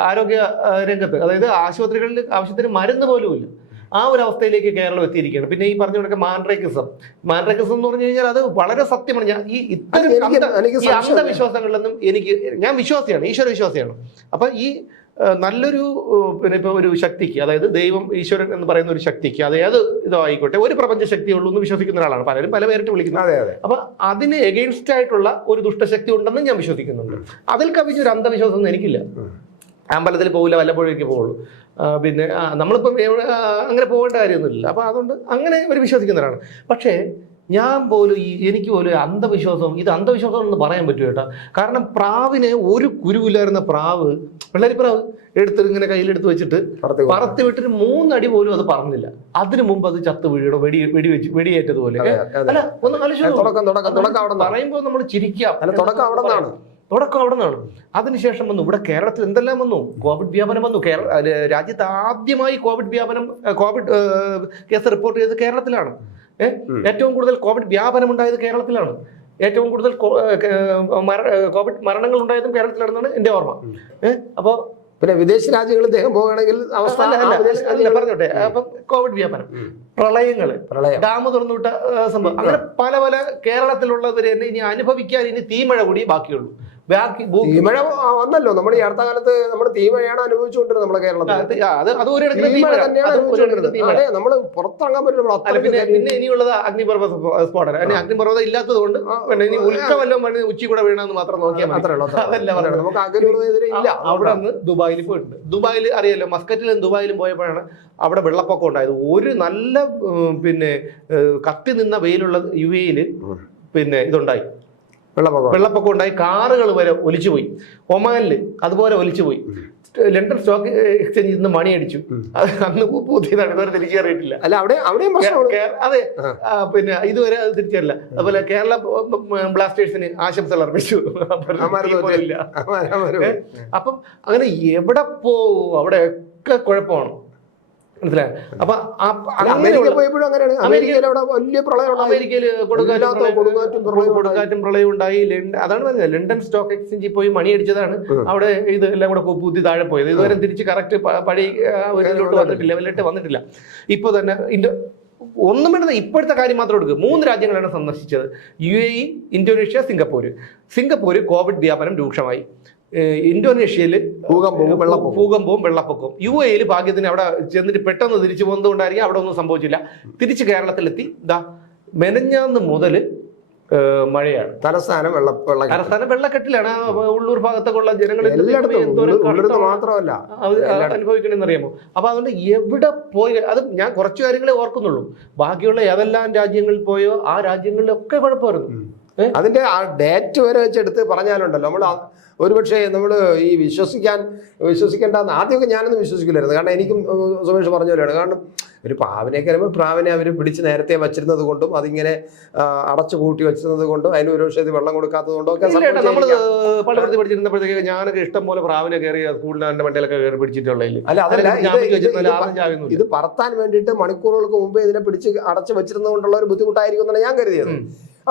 S1: ആരോഗ്യ രംഗത്ത് അതായത് ആശുപത്രികളിൽ ആവശ്യത്തിന് മരുന്ന് പോലും ഇല്ല ആ ഒരു അവസ്ഥയിലേക്ക് കേരളം എത്തിയിരിക്കുകയാണ്. പിന്നെ ഈ പറഞ്ഞ കണക്ക് മാൻഡ്രേക്കിസം മാൻഡ്രേക്കിസം എന്ന് പറഞ്ഞു കഴിഞ്ഞാൽ അത് വളരെ സത്യമാണ്. ഞാൻ ഈ ഇത്തരം ഈ. അന്ധവിശ്വാസങ്ങളിലൊന്നും എനിക്ക് ഞാൻ വിശ്വാസിയാണ് ഈശ്വര വിശ്വാസിയാണ് അപ്പൊ ഈ നല്ലൊരു പിന്നെ ഇപ്പൊ ഒരു ശക്തിക്ക് അതായത് ദൈവം ഈശ്വരൻ എന്ന് പറയുന്ന ഒരു ശക്തിക്ക് അത് ഏത് ഇതായിക്കോട്ടെ ഒരു പ്രപഞ്ച ശക്തി ഉള്ളൂ എന്ന് വിശ്വസിക്കുന്ന ഒരാളാണ്. പലരും പല പേരിട്ട് വിളിക്കുന്നത്
S2: അതെ അതെ.
S1: അപ്പൊ അതിന് എഗെയിൻസ്റ്റ് ആയിട്ടുള്ള ഒരു ദുഷ്ടശക്തി ഉണ്ടെന്ന് ഞാൻ വിശ്വസിക്കുന്നുണ്ട്. അതിൽ കവിഞ്ഞൊരു അന്ധവിശ്വാസം ഒന്നും എനിക്കില്ല അമ്പലത്തിൽ പോകില്ല വല്ലപ്പോഴേക്ക് പോവുള്ളൂ. ആ, പിന്നെ നമ്മളിപ്പം അങ്ങനെ പോകേണ്ട കാര്യമൊന്നുമില്ല. അപ്പോൾ അതുകൊണ്ട് അങ്ങനെ അവർ വിശ്വസിക്കുന്നവരാണ്. പക്ഷേ ഞാൻ പോലും ഈ എനിക്ക് പോലും അന്ധവിശ്വാസം ഇത് അന്ധവിശ്വാസം എന്ന് പറയാൻ പറ്റും കേട്ടോ. കാരണം പ്രാവിന് ഒരു കുരുവില്ലായിരുന്ന പ്രാവ് വെള്ളരി പ്രാവ് എടുത്ത് ഇങ്ങനെ കയ്യിലെടുത്ത് വെച്ചിട്ട്
S2: പറത്തി.
S1: വിട്ടിട്ട് മൂന്നടി പോലും അത് പറഞ്ഞില്ല. അതിനു മുമ്പ് അത് ചത്ത് വീഴണം വെടി വെടി വെച്ച് വെടിയേറ്റതുപോലെ. അല്ല ഒന്ന് ആലോചിച്ച് പറയുമ്പോൾ നമ്മൾ ചിരിക്കാം.
S2: അല്ല തുടക്കം അവിടെ നിന്നാണ്.
S1: തുടക്കം അവിടെ നിന്നാണ്. അതിനുശേഷം വന്നു. ഇവിടെ കേരളത്തിൽ എന്തെല്ലാം വന്നു? കോവിഡ് വ്യാപനം വന്നു. കേരള രാജ്യത്ത് ആദ്യമായി കോവിഡ് വ്യാപനം കോവിഡ് കേസ് റിപ്പോർട്ട് ചെയ്തത് കേരളത്തിലാണ്. ഏറ്റവും കൂടുതൽ കോവിഡ് വ്യാപനം ഉണ്ടായത് കേരളത്തിലാണ്. ഏറ്റവും കൂടുതൽ കോവിഡ് മരണങ്ങൾ ഉണ്ടായതും കേരളത്തിലാണെന്നാണ് എന്റെ ഓർമ്മ. ഏഹ്? അപ്പോ
S2: പിന്നെ വിദേശ രാജ്യങ്ങളിൽ ഇദ്ദേഹം പോവുകയാണെങ്കിൽ അവസ്ഥ
S1: പറഞ്ഞോട്ടെ. അപ്പം കോവിഡ് വ്യാപനം.
S2: പ്രളയങ്ങൾ
S1: പ്രളയങ്ങൾ.
S2: പ്രളയം.
S1: ഡാം തുറന്നുവിട്ട സംഭവം. അങ്ങനെ പല പല കേരളത്തിലുള്ളവർ തന്നെ ഇനി അനുഭവിക്കാൻ ഇനി തീമഴ കൂടി ബാക്കിയുള്ളൂ. ബാക്കി
S2: തീമഴ വന്നല്ലോ. നമ്മുടെ ഈ അടുത്ത കാലത്ത് നമ്മുടെ തീമഴയാണ് അനുഭവിച്ചുകൊണ്ടിരുന്നത് നമ്മുടെ കേരളത്തിൽ
S1: അത് അത്
S2: നമ്മൾ പുറത്തിറങ്ങാൻ പറ്റില്ല. നമ്മൾ
S1: പിന്നെ ഇനിയുള്ളത് അഗ്നിപർവത സ്ഫോ- സ്ഫോടനം. അഗ്നിപർവതം ഇല്ലാത്തത് കൊണ്ട് ഇനി ഉൽക്ക വല്ലതും വന്ന് ഉച്ചി കൂടെ വീണെന്ന് മാത്രം നോക്കിയാൽ
S2: മാത്രമേ ഉള്ളൂ,
S1: അതല്ല.
S2: നമുക്ക് അകലുള്ളതിന് ഇല്ല.
S1: അവിടെ നിന്ന് ദുബായിൽ പോയിട്ടുണ്ട്. ദുബായിൽ അറിയാലോ മസ്കറ്റിലും ദുബായിലും പോയപ്പോഴാണ് അവിടെ വെള്ളപ്പൊക്കം ഉണ്ടായത്. ഒരു നല്ല പിന്നെ കത്തി നിന്ന വെയിലുള്ള യു എയിൽ പിന്നെ ഇതുണ്ടായി.
S2: വെള്ളപ്പൊക്കം
S1: വെള്ളപ്പൊക്കം ഉണ്ടായി കാറുകൾ വരെ ഒലിച്ചുപോയി. ഒമാനിൽ അതുപോലെ ഒലിച്ചുപോയി. ലണ്ടൻ സ്റ്റോക്ക് എക്സ്ചേഞ്ചിൽ നിന്ന് മണി അടിച്ചു
S2: അന്ന്
S1: അത് അന്ന് പൂത്തിയതാണ് ഇതുവരെ തിരിച്ചറിയിട്ടില്ല.
S2: അല്ല അവിടെ അവിടെയും
S1: അതെ. പിന്നെ ഇതുവരെ അത് തിരിച്ചറിയില്ല. അതുപോലെ കേരള ബ്ലാസ്റ്റേഴ്സിന് ആശംസകൾ അർപ്പിച്ചു? അപ്പം അങ്ങനെ എവിടെ പോവും? അവിടെ ഒക്കെ കുഴപ്പമാണ്. മനസ്സിലായോ? അപ്പൊ ആ-
S2: അല്ല, അമേരിക്ക പോയപ്പോഴും അങ്ങനെയാണ്. അമേരിക്കയിൽ അവിടെ വലിയ പ്രളയം
S1: അമേരിക്കയിൽ കൊടുങ്കാറ്റും പ്രളയം-
S2: ഉണ്ടായി.
S1: ലണ്ടൻ അതാണ് പറഞ്ഞത്. ലണ്ടൻ സ്റ്റോക്ക് എക്സ്ചേഞ്ചിൽ പോയി മണി അടിച്ചതാണ്. അവിടെ ഇത് എല്ലാം കൂടെ പൂത്തി താഴെ പോയത്. ഇതുവരെ തിരിച്ച് കറക്റ്റ് പഴയ ഇതിലോട്ട് വന്നിട്ടില്ല. ലെവലിലോട്ട് വന്നിട്ടില്ല. ഇപ്പൊ തന്നെ ഇൻഡോ ഒന്നും വേണ്ടത് ഇപ്പോഴത്തെ കാര്യം മാത്രം എടുക്കുക മൂന്ന് രാജ്യങ്ങളാണ് സന്ദർശിച്ചത്. U A E Indonesia Singapore. Singapore covid വ്യാപനം രൂക്ഷമായി. ഇന്തോനേഷ്യയിൽ
S2: ഭൂകമ്പവും വെള്ളപ്പൊക്കവും.
S1: ഭൂകമ്പവും വെള്ളപ്പൊക്കവും. യു എയിൽ ഭാഗ്യത്തിന് അവിടെ ചെന്നിട്ട് പെട്ടെന്ന് തിരിച്ചു പോകുന്നതുകൊണ്ടായിരിക്കും അവിടെ ഒന്നും സംഭവിച്ചില്ല. തിരിച്ച് കേരളത്തിലെത്തി. ഇതാ മെനഞ്ഞാന്ന് മുതൽ മഴയാണ്.
S2: തലസ്ഥാനം വെള്ള
S1: തലസ്ഥാനം വെള്ളക്കെട്ടിലാണ്. ഉള്ളൂർ ഭാഗത്തൊക്കെ ഉള്ള ജനങ്ങൾ
S2: മാത്രമല്ല.
S1: അനുഭവിക്കണമെന്ന് അറിയാമോ അപ്പൊ അതുകൊണ്ട് എവിടെ പോയി അത് ഞാൻ കുറച്ച് കാര്യങ്ങളെ ഓർക്കുന്നുള്ളൂ. ബാക്കിയുള്ള ഏതെല്ലാം രാജ്യങ്ങളിൽ പോയോ ആ രാജ്യങ്ങളിലൊക്കെ കുഴപ്പമായിരുന്നു.
S2: അതിന്റെ ആ ഡേറ്റ് വരെ വെച്ചെടുത്ത് പറഞ്ഞാലുണ്ടല്ലോ. നമ്മൾ ഒരുപക്ഷെ നമ്മൾ ഈ വിശ്വസിക്കാൻ വിശ്വസിക്കേണ്ടെന്ന് ആദ്യമൊക്കെ ഞാനൊന്നും വിശ്വസിക്കില്ലായിരുന്നു. കാരണം എനിക്കും സുമേഷ് പറഞ്ഞ പോലെയാണ്. കാരണം ഒരു പ്രാവിനെ കയറുമ്പോൾ പ്രാവിനെ അവർ പിടിച്ച് നേരത്തെ വച്ചിരുന്നത് കൊണ്ടും അതിങ്ങനെ അടച്ചു കൂട്ടി വെച്ചിരുന്നത് കൊണ്ടും അതിന് ഒരു പക്ഷേ വെള്ളം കൊടുക്കാത്തത് കൊണ്ടും ഒക്കെ സംഭവിച്ചിരിക്കാം.
S1: പള്ളിപ്പുറത്ത് പഠിച്ചിരുന്നപ്പോഴത്തേക്ക് ഞാനൊക്കെ ഇഷ്ടം പോലെ പ്രാവിനെ കയറി സ്കൂളിൽ എന്റെ വണ്ടിയിലൊക്കെ കയറി പിടിച്ചിട്ടുള്ളതിൽ
S2: അല്ല അതല്ല ഇത് പറത്താൻ വേണ്ടിയിട്ട് മണിക്കൂറുകൾക്ക് മുമ്പേ ഇതിനെ പിടിച്ച് അടച്ചു വെച്ചിരുന്നത് കൊണ്ടുള്ള ഒരു ബുദ്ധിമുട്ടായിരിക്കും എന്നാണ് ഞാൻ കരുതിയത്.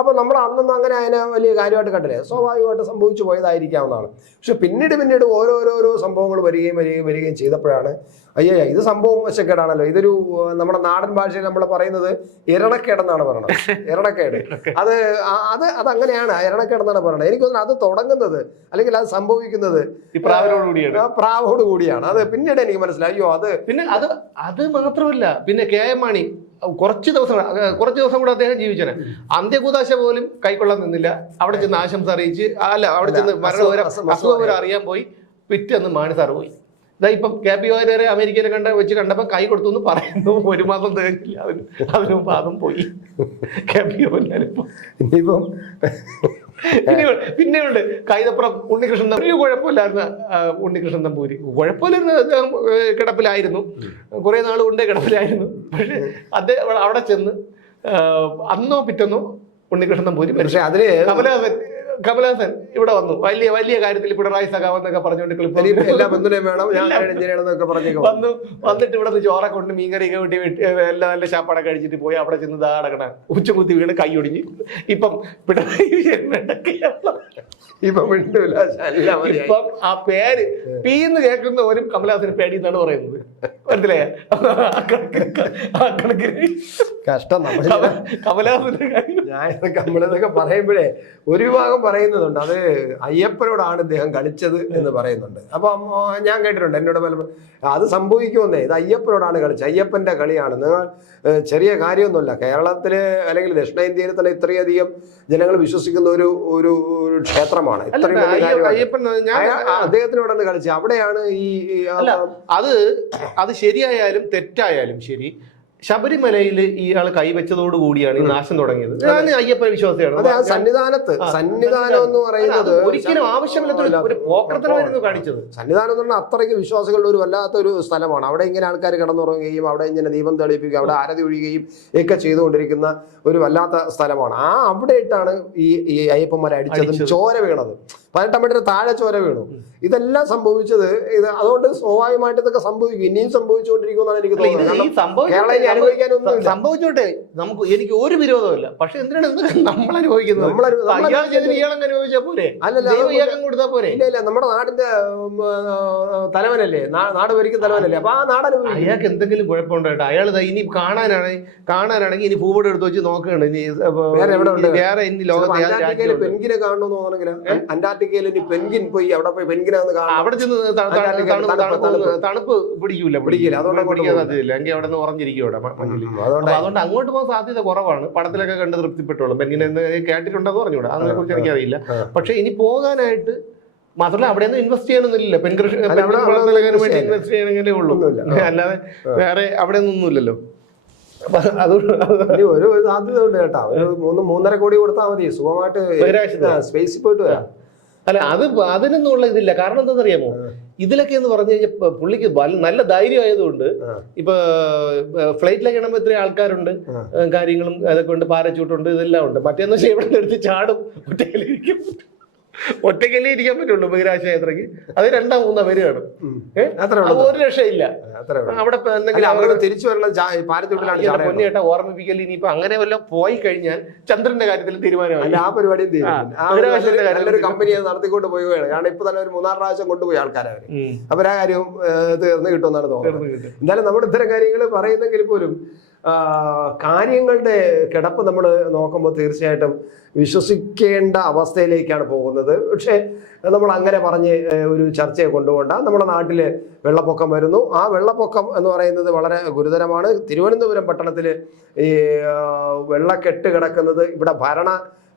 S1: ഉം.
S2: അപ്പൊ നമ്മൾ അന്നൊന്നും അങ്ങനെ അതിനെ വലിയ കാര്യമായിട്ട് കണ്ടില്ലേ സ്വാഭാവികമായിട്ട് സംഭവിച്ചു പോയതായിരിക്കാവുന്നതാണ് പക്ഷെ പിന്നീട് പിന്നീട് ഓരോരോരോ സംഭവങ്ങൾ വരികയും വരികയും വരികയും ചെയ്തപ്പോഴാണ് അയ്യോ ഇത് സംഭവം വശക്കേടാണല്ലോ. ഇതൊരു നമ്മുടെ നാടൻ ഭാഷയിൽ നമ്മൾ പറയുന്നത് ഇരണക്കേടെന്നാണ് പറയുന്നത് ഇരണക്കേട് അത് അത് അത് അങ്ങനെയാണ് ഇരണക്കേടെന്നാണ് പറയുന്നത് എനിക്ക് തോന്നുന്നു അത് തുടങ്ങുന്നത് അല്ലെങ്കിൽ അത് സംഭവിക്കുന്നത് പ്രാവോട് കൂടിയാണ്. അത് പിന്നീട് എനിക്ക് മനസ്സിലായി. അയ്യോ അത്
S1: പിന്നെ അത് അത് മാത്രമല്ല. പിന്നെ കെ എം മാണി കുറച്ച് ദിവസം കുറച്ച് ദിവസം കൂടെ അദ്ദേഹം ജീവിച്ചനെ. അന്ത്യകൂതാശ പോലും കൈക്കൊള്ളാൻ നിന്നില്ല. അവിടെ ചെന്ന് ആശംസ അറിയിച്ച് അല്ല അവിടെ ചെന്ന് മരണവിവരം
S2: അസുഖം- അസുഖം
S1: അസുഖവിവരം അറിയാൻ പോയി. പിറ്റേന്ന് മാണി സാറ് പോയി. ഇപ്പം കെ പി വാര്യരെ അമേരിക്കയിൽ കണ്ട വെച്ച് കണ്ടപ്പോൾ കൈ കൊടുത്തു എന്ന് പറയുന്നു. ഒരു മാസം തികച്ചില്ല അതിന് അതിന് പാദം പോയി. കെ പി ഒ
S2: ഇനിയിപ്പം
S1: പിന്നെ പിന്നെയുണ്ട് കൈതപ്പുറം ഉണ്ണികൃഷ്ണൻ ഒരു കുഴപ്പമില്ലായിരുന്ന ഉണ്ണികൃഷ്ണൻ തമ്പൂരി. കുഴപ്പമില്ലായിരുന്നു അദ്ദേഹം കിടപ്പിലായിരുന്നു. കുറെ നാൾ കൊണ്ടേ കിടപ്പിലായിരുന്നു. പക്ഷെ അദ്ദേഹം അവിടെ ചെന്ന് അന്നോ പിറ്റന്നോ ഉണ്ണികൃഷ്ണൻ തമ്പൂരി
S2: പക്ഷെ അതിൽ
S1: കമലഹാസൻ കമലഹാസൻ ഇവിടെ വന്നു. വലിയ വലിയ കാര്യത്തിൽ പിണറായി സഖാവ് എന്നൊക്കെ പറഞ്ഞുകൊണ്ട് ക്ലിപ്പ്
S2: എല്ലാം ബന്ധുവിനെയും വേണം? ഞാൻ പറഞ്ഞു
S1: വന്നു. വന്നിട്ട് ഇവിടെ നിന്ന് ചോറ കൊണ്ട് മീൻകറിയൊക്കെ വെട്ടി വെട്ടി എല്ലാം നല്ല ചാപ്പാടൊക്കെ കഴിച്ചിട്ട് പോയി. അവിടെ ചെന്ന് ദാ അടക്കണ ഉച്ചകുത്തി വീണ് കൈ ഒടിഞ്ഞു. ഇപ്പം പിണറായി വിജയൻ.
S2: ഇപ്പൊ
S1: ആ പേര് പീന്ന് കേൾക്കുന്ന ഒരു കമലഹാസന് പേടി എന്നാണ് പറയുന്നത്. മനസ്സിലായ? ആ കണക്കിന്
S2: കഷ്ടം.
S1: കമലഹാസന്റെ കാര്യം
S2: ഞാൻ നമ്മളിതൊക്കെ പറയുമ്പോഴേ ഒരു വിഭാഗം പറയുന്നതുണ്ട്. അത് അയ്യപ്പനോടാണ് ഇദ്ദേഹം കളിച്ചത് എന്ന് പറയുന്നുണ്ട്. അപ്പം ഞാൻ കേട്ടിട്ടുണ്ട് എന്നോട് പല അത് സംഭവിക്കുമെന്നേ. ഇത് അയ്യപ്പനോടാണ് കളിച്ചത്. അയ്യപ്പന്റെ കളിയാണ്. നിങ്ങൾ ചെറിയ കാര്യമൊന്നുമില്ല. കേരളത്തിൽ അല്ലെങ്കിൽ ദക്ഷിണേന്ത്യയിൽ തന്നെ ഇത്രയധികം ജനങ്ങൾ വിശ്വസിക്കുന്ന ഒരു ഒരു ക്ഷേത്രമാണ്. ഇത്രയും അദ്ദേഹത്തിനോടാണ് കളിച്ചത്. അവിടെയാണ് ഈ
S1: അത് അത് ശരിയായാലും തെറ്റായാലും ശരി ശബരിമലയിൽ ഇയാൾ കൈവച്ചതോട് കൂടിയാണ് ഈ നാശം തുടങ്ങിയത്. ഞാൻ അയ്യപ്പ വിശ്വാസിയാണ്
S2: സന്നിധാനത്ത് സന്നിധാനം എന്ന് പറയുന്നത്
S1: ഒരിക്കലും ആവശ്യമില്ലാത്ത ഒരു- ഒരു പോക്കർത്തനമായിരുന്നു കാണിച്ചത്.
S2: സന്നിധാനം എന്ന് പറഞ്ഞാൽ അത്രയ്ക്ക് വിശ്വാസികളുടെ ഒരു വല്ലാത്ത ഒരു സ്ഥലമാണ്. അവിടെ ഇങ്ങനെ ആൾക്കാർ കിടന്നുറങ്ങുകയും അവിടെ ഇങ്ങനെ ദീപം തെളിയിപ്പിക്കുകയും അവിടെ ആരതി ഒഴിയുകയും ഒക്കെ ചെയ്തുകൊണ്ടിരിക്കുന്ന ഒരു വല്ലാത്ത സ്ഥലമാണ്. ആ അവിടെ ഇട്ടാണ് ഈ ഈ അയ്യപ്പന്മാരെ അടിച്ചതും. ചോര വീണത്. പതിനെട്ടാം മീറ്റർ താഴെ ചോര വീണു. ഇതെല്ലാം സംഭവിച്ചത് ഇത് അതുകൊണ്ട് സ്വാഭാവികമായിട്ട് ഇതൊക്കെ സംഭവിക്കും. ഇനിയും സംഭവിച്ചുകൊണ്ടിരിക്കുമെന്നാണ് എനിക്ക് തോന്നുന്നത്.
S1: സംഭവിച്ചോട്ടെ, നമുക്ക് എനിക്ക് ഒരു വിരോധമില്ല പക്ഷെ എന്തിനാണ് നമ്മൾ അനുഭവിക്കുന്നത്? പോരെ?
S2: അല്ലല്ല നമ്മുടെ നാടിന്റെ തലവനല്ലേ? നാട് ഭരിക്കുന്ന തലവനല്ലേ? അപ്പൊ ആ നാട്
S1: അയാൾക്ക് എന്തെങ്കിലും കുഴപ്പമുണ്ടായിട്ട്? അയാൾ ഇനി കാണാനാണ് കാണാനാണെങ്കിൽ ഇനി ഭൂപടം എടുത്ത് വെച്ച് നോക്കുകയാണ്. ഇനി
S2: വേറെ
S1: ഇനി ലോകത്ത്
S2: പെൺകിനെ കാണണമെന്ന് തോന്നണമെങ്കിൽ അന്റാർട്ടിക്കയിൽ ഇനി പെൻഗിൻ പോയി അവിടെ പോയി പെൻഗിനാന്ന് കാണാം
S1: അവിടെ ചെന്ന് തണുപ്പ് പിടിക്കൂല
S2: പിടിക്കില്ല, അതുകൊണ്ട്
S1: പിടിക്കാൻ. സാധ്യതയില്ല. എങ്കിൽ അവിടെ നിന്ന് ഉറഞ്ഞിരിക്കും അവിടെ മഞ്ഞിൽ.
S2: അതുകൊണ്ട്
S1: അങ്ങോട്ട് പോകാൻ സാധ്യത കുറവാണ്. പടത്തിലൊക്കെ കണ്ട് തൃപ്തിപ്പെട്ടോളും പെൻഗിൻ എന്ന് കേട്ടിട്ടുണ്ടെന്ന് പറഞ്ഞൂടാ അതിനെ കുറിച്ച് എനിക്കറിയില്ല. പക്ഷെ ഇനി പോകാനായിട്ട് മാത്രമല്ല അവിടെ ഒന്നും ഇൻവെസ്റ്റ് ചെയ്യണമെന്നില്ല പെൺകൃഷി വേണ്ടി ഇൻവെസ്റ്റ് ചെയ്യണമെങ്കിലേ ഉള്ളൂ. അല്ലാതെ വേറെ അവിടെ ഒന്നുമില്ലല്ലോ.
S2: ഒരു സാധ്യത ഉണ്ട് കേട്ടാ. ഒരു മൂന്ന് മൂന്നര കോടി കൊടുത്താൽ മതി. സുഖമായിട്ട് സ്പേസിൽ പോയിട്ട് വരാം.
S1: അല്ല അത് അതിനൊന്നുള്ള ഇതില്ല. കാരണം എന്താണെന്നറിയാമോ? ഇതിലൊക്കെ എന്ന് പറഞ്ഞു കഴിഞ്ഞാൽ പുള്ളിക്ക് നല്ല ധൈര്യം ആയതുകൊണ്ട്
S2: ആ.
S1: ഇപ്പൊ ഫ്ലൈറ്റിലൊക്കെ ഇടുമ്പോൾ ഇത്രയും ആൾക്കാരുണ്ട്. കാര്യങ്ങളും അതൊക്കെ ഉണ്ട് പാരച്ചൂട്ടുണ്ട് ഇതെല്ലാം ഉണ്ട്. മറ്റേന്ന് വെച്ചാൽ ഇവിടെ എടുത്ത് ചാടും ഒറ്റയ്ക്കലിരിക്കും. ഒറ്റയ്ക്കല്ലേ ഇരിക്കാൻ പറ്റുള്ളൂ ബഹിരാകാശ യാത്രയ്ക്ക് അത് രണ്ടാ മൂന്നാ പേര് കാണും അപ്പൊ ഒരു രക്ഷയില്ല. അവിടെ
S2: തിരിച്ചു വരണം.
S1: പൊന്നിയേട്ടാ ഓർമ്മിപ്പിക്കൽ ഇനിയിപ്പോ അങ്ങനെ വല്ലതും പോയി കഴിഞ്ഞാൽ ചന്ദ്രന്റെ കാര്യത്തിൽ തീരുമാനമായി.
S2: ആ പരിപാടിയും
S1: ആ,
S2: ആ കമ്പനി അത് നടത്തിക്കൊണ്ട് പോവുകയാണ്. കാരണം ഇപ്പൊ തന്നെ ഒരു മൂന്നാറ് പ്രാവശ്യം കൊണ്ടുപോയി ആൾക്കാരെ അവർ.
S1: ഉം.
S2: അവരാ കാര്യം തീർന്നു കിട്ടുമെന്നാണ് തോന്നുന്നത്.
S1: എന്തായാലും
S2: നമ്മുടെ നമ്മൾ ഇത്തരം കാര്യങ്ങൾ പറയുന്നെങ്കിൽ പോലും ആ, കാര്യങ്ങളുടെ കിടപ്പ് നമ്മൾ നോക്കുമ്പോൾ തീർച്ചയായിട്ടും വിശ്വസിക്കേണ്ട അവസ്ഥയിലേക്കാണ് പോകുന്നത്. പക്ഷേ നമ്മൾ അങ്ങനെ പറഞ്ഞ് ഒരു ചർച്ചയെ കൊണ്ടുപോകണ്ട. നമ്മുടെ നാട്ടിൽ വെള്ളപ്പൊക്കം വരുന്നു. ആ വെള്ളപ്പൊക്കം എന്ന് പറയുന്നത് വളരെ ഗുരുതരമാണ്. തിരുവനന്തപുരം പട്ടണത്തിൽ ഈ വെള്ളക്കെട്ട് കിടക്കുന്നത് ഇവിടെ ഭരണ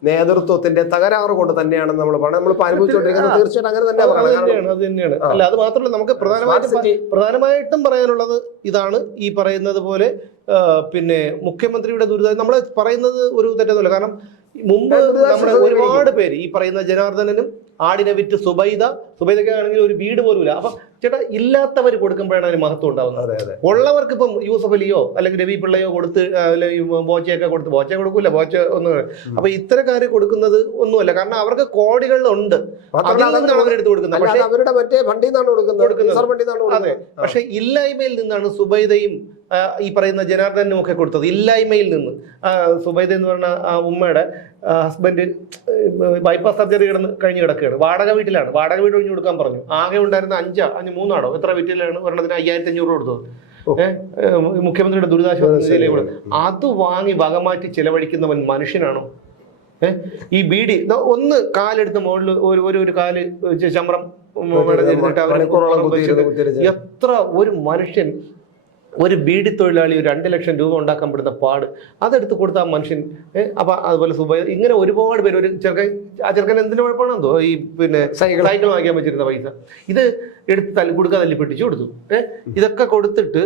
S2: നേതൃത്വത്തിന്റെ തകരാറ് കൊണ്ട് തന്നെയാണെന്ന് നമ്മൾ പറയുന്നത് നമ്മളിപ്പോൾ അനുഭവിച്ചുകൊണ്ടിരിക്കുന്നത് തീർച്ചയായിട്ടും അങ്ങനെ തന്നെ
S1: അത് തന്നെയാണ് അല്ല അത് മാത്രമല്ല നമുക്ക് പ്രധാനമായിട്ടും പ്രധാനമായിട്ടും പറയാനുള്ളത് ഇതാണ് ഈ പറയുന്നത് പോലെ പിന്നെ മുഖ്യമന്ത്രിയുടെ ദുരിതം നമ്മൾ പറയുന്നത് ഒരു തെറ്റൊന്നുമില്ല. കാരണം മുമ്പ് നമ്മുടെ ഒരുപാട് പേര് ഈ പറയുന്ന ജനാർദ്ദനനും ആടിനെ വിറ്റ് സുബൈദ സുബൈദൊക്കെ ആണെങ്കിൽ ഒരു വീട് പോലും ഇല്ല അപ്പൊ ചേട്ടാ ഇല്ലാത്തവർ കൊടുക്കുമ്പോഴാണ് അതിന് മഹത്വം ഉണ്ടാവുന്നത്.
S2: അതെ അതെ.
S1: ഉള്ളവർക്ക് ഇപ്പം യൂസഫ് അലിയോ അല്ലെങ്കിൽ രവി പിള്ളയോ കൊടുത്ത് അല്ലെങ്കിൽ ബോച്ചയൊക്കെ കൊടുത്ത് ബോച്ച കൊടുക്കൂല ബോച്ച ഒന്നും അപ്പൊ ഇത്തരക്കാര് കൊടുക്കുന്നത് ഒന്നുമല്ല. കാരണം അവർക്ക് കോടികളുണ്ട് അവരെടുത്ത് കൊടുക്കുന്നത്.
S2: അവരുടെ മറ്റേ ഫണ്ടിൽ നിന്നാണ് കൊടുക്കുന്നത്.
S1: പക്ഷെ ഇല്ലായ്മയിൽ നിന്നാണ് സുബൈദയും ഈ പറയുന്ന ജനാർദ്ദനും ഒക്കെ കൊടുത്തത് ഇല്ലായ്മയിൽ നിന്ന്. സുബൈദ എന്ന് പറഞ്ഞ ആ ഉമ്മയുടെ ഹസ്ബൻഡ് ബൈപ്പാസ് സർജറി കിടന്ന് കഴിഞ്ഞ് കിടക്കുകയാണ്. വാടക വീട്ടിലാണ്. വാടക വീട് ഒഴിഞ്ഞു കൊടുക്കാൻ പറഞ്ഞു. ആകെ ഉണ്ടായിരുന്ന അഞ്ചാ അഞ്ച് മൂന്നാണോ? എത്ര വീട്ടിലാണ് ഒരെണ്ണത്തിന് അയ്യായിരത്തി അഞ്ഞൂറ് കൊടുത്തത്? ഏഹ് മുഖ്യമന്ത്രിയുടെ ദുരിതാശ്വാസ അത് വാങ്ങി വകമാറ്റി ചെലവഴിക്കുന്നവൻ മനുഷ്യനാണോ? ഏഹ് ഈ ബീഡി ഒന്ന് കാലെടുത്ത് മുകളിൽ ഒരു ഒരു ഒരു കാൽ ചമ്രം എത്ര ഒരു മനുഷ്യൻ ഒരു ബീഡി തൊഴിലാളി ഒരു രണ്ട് ലക്ഷം രൂപ ഉണ്ടാക്കാൻ പെടുന്ന പാട് അതെടുത്ത് കൊടുത്ത ആ മനുഷ്യൻ അപ്പം അതുപോലെ സുബൈ ഇങ്ങനെ ഒരുപാട് പേര് ഒരു ചെറുക്കൻ ആ ചെറുക്കൻ എന്തിനു കുഴപ്പമാണെന്തോ ഈ പിന്നെ
S2: സൈക്കിൾ
S1: സൈക്കിൾ വാങ്ങിക്കാൻ വെച്ചിരുന്ന പൈസ. ഇത് എടുത്ത് തല്ലി കൊടുക്കുക തല്ലി പെട്ടിച്ചു കൊടുത്തു ഏഹ് ഇതൊക്കെ കൊടുത്തിട്ട്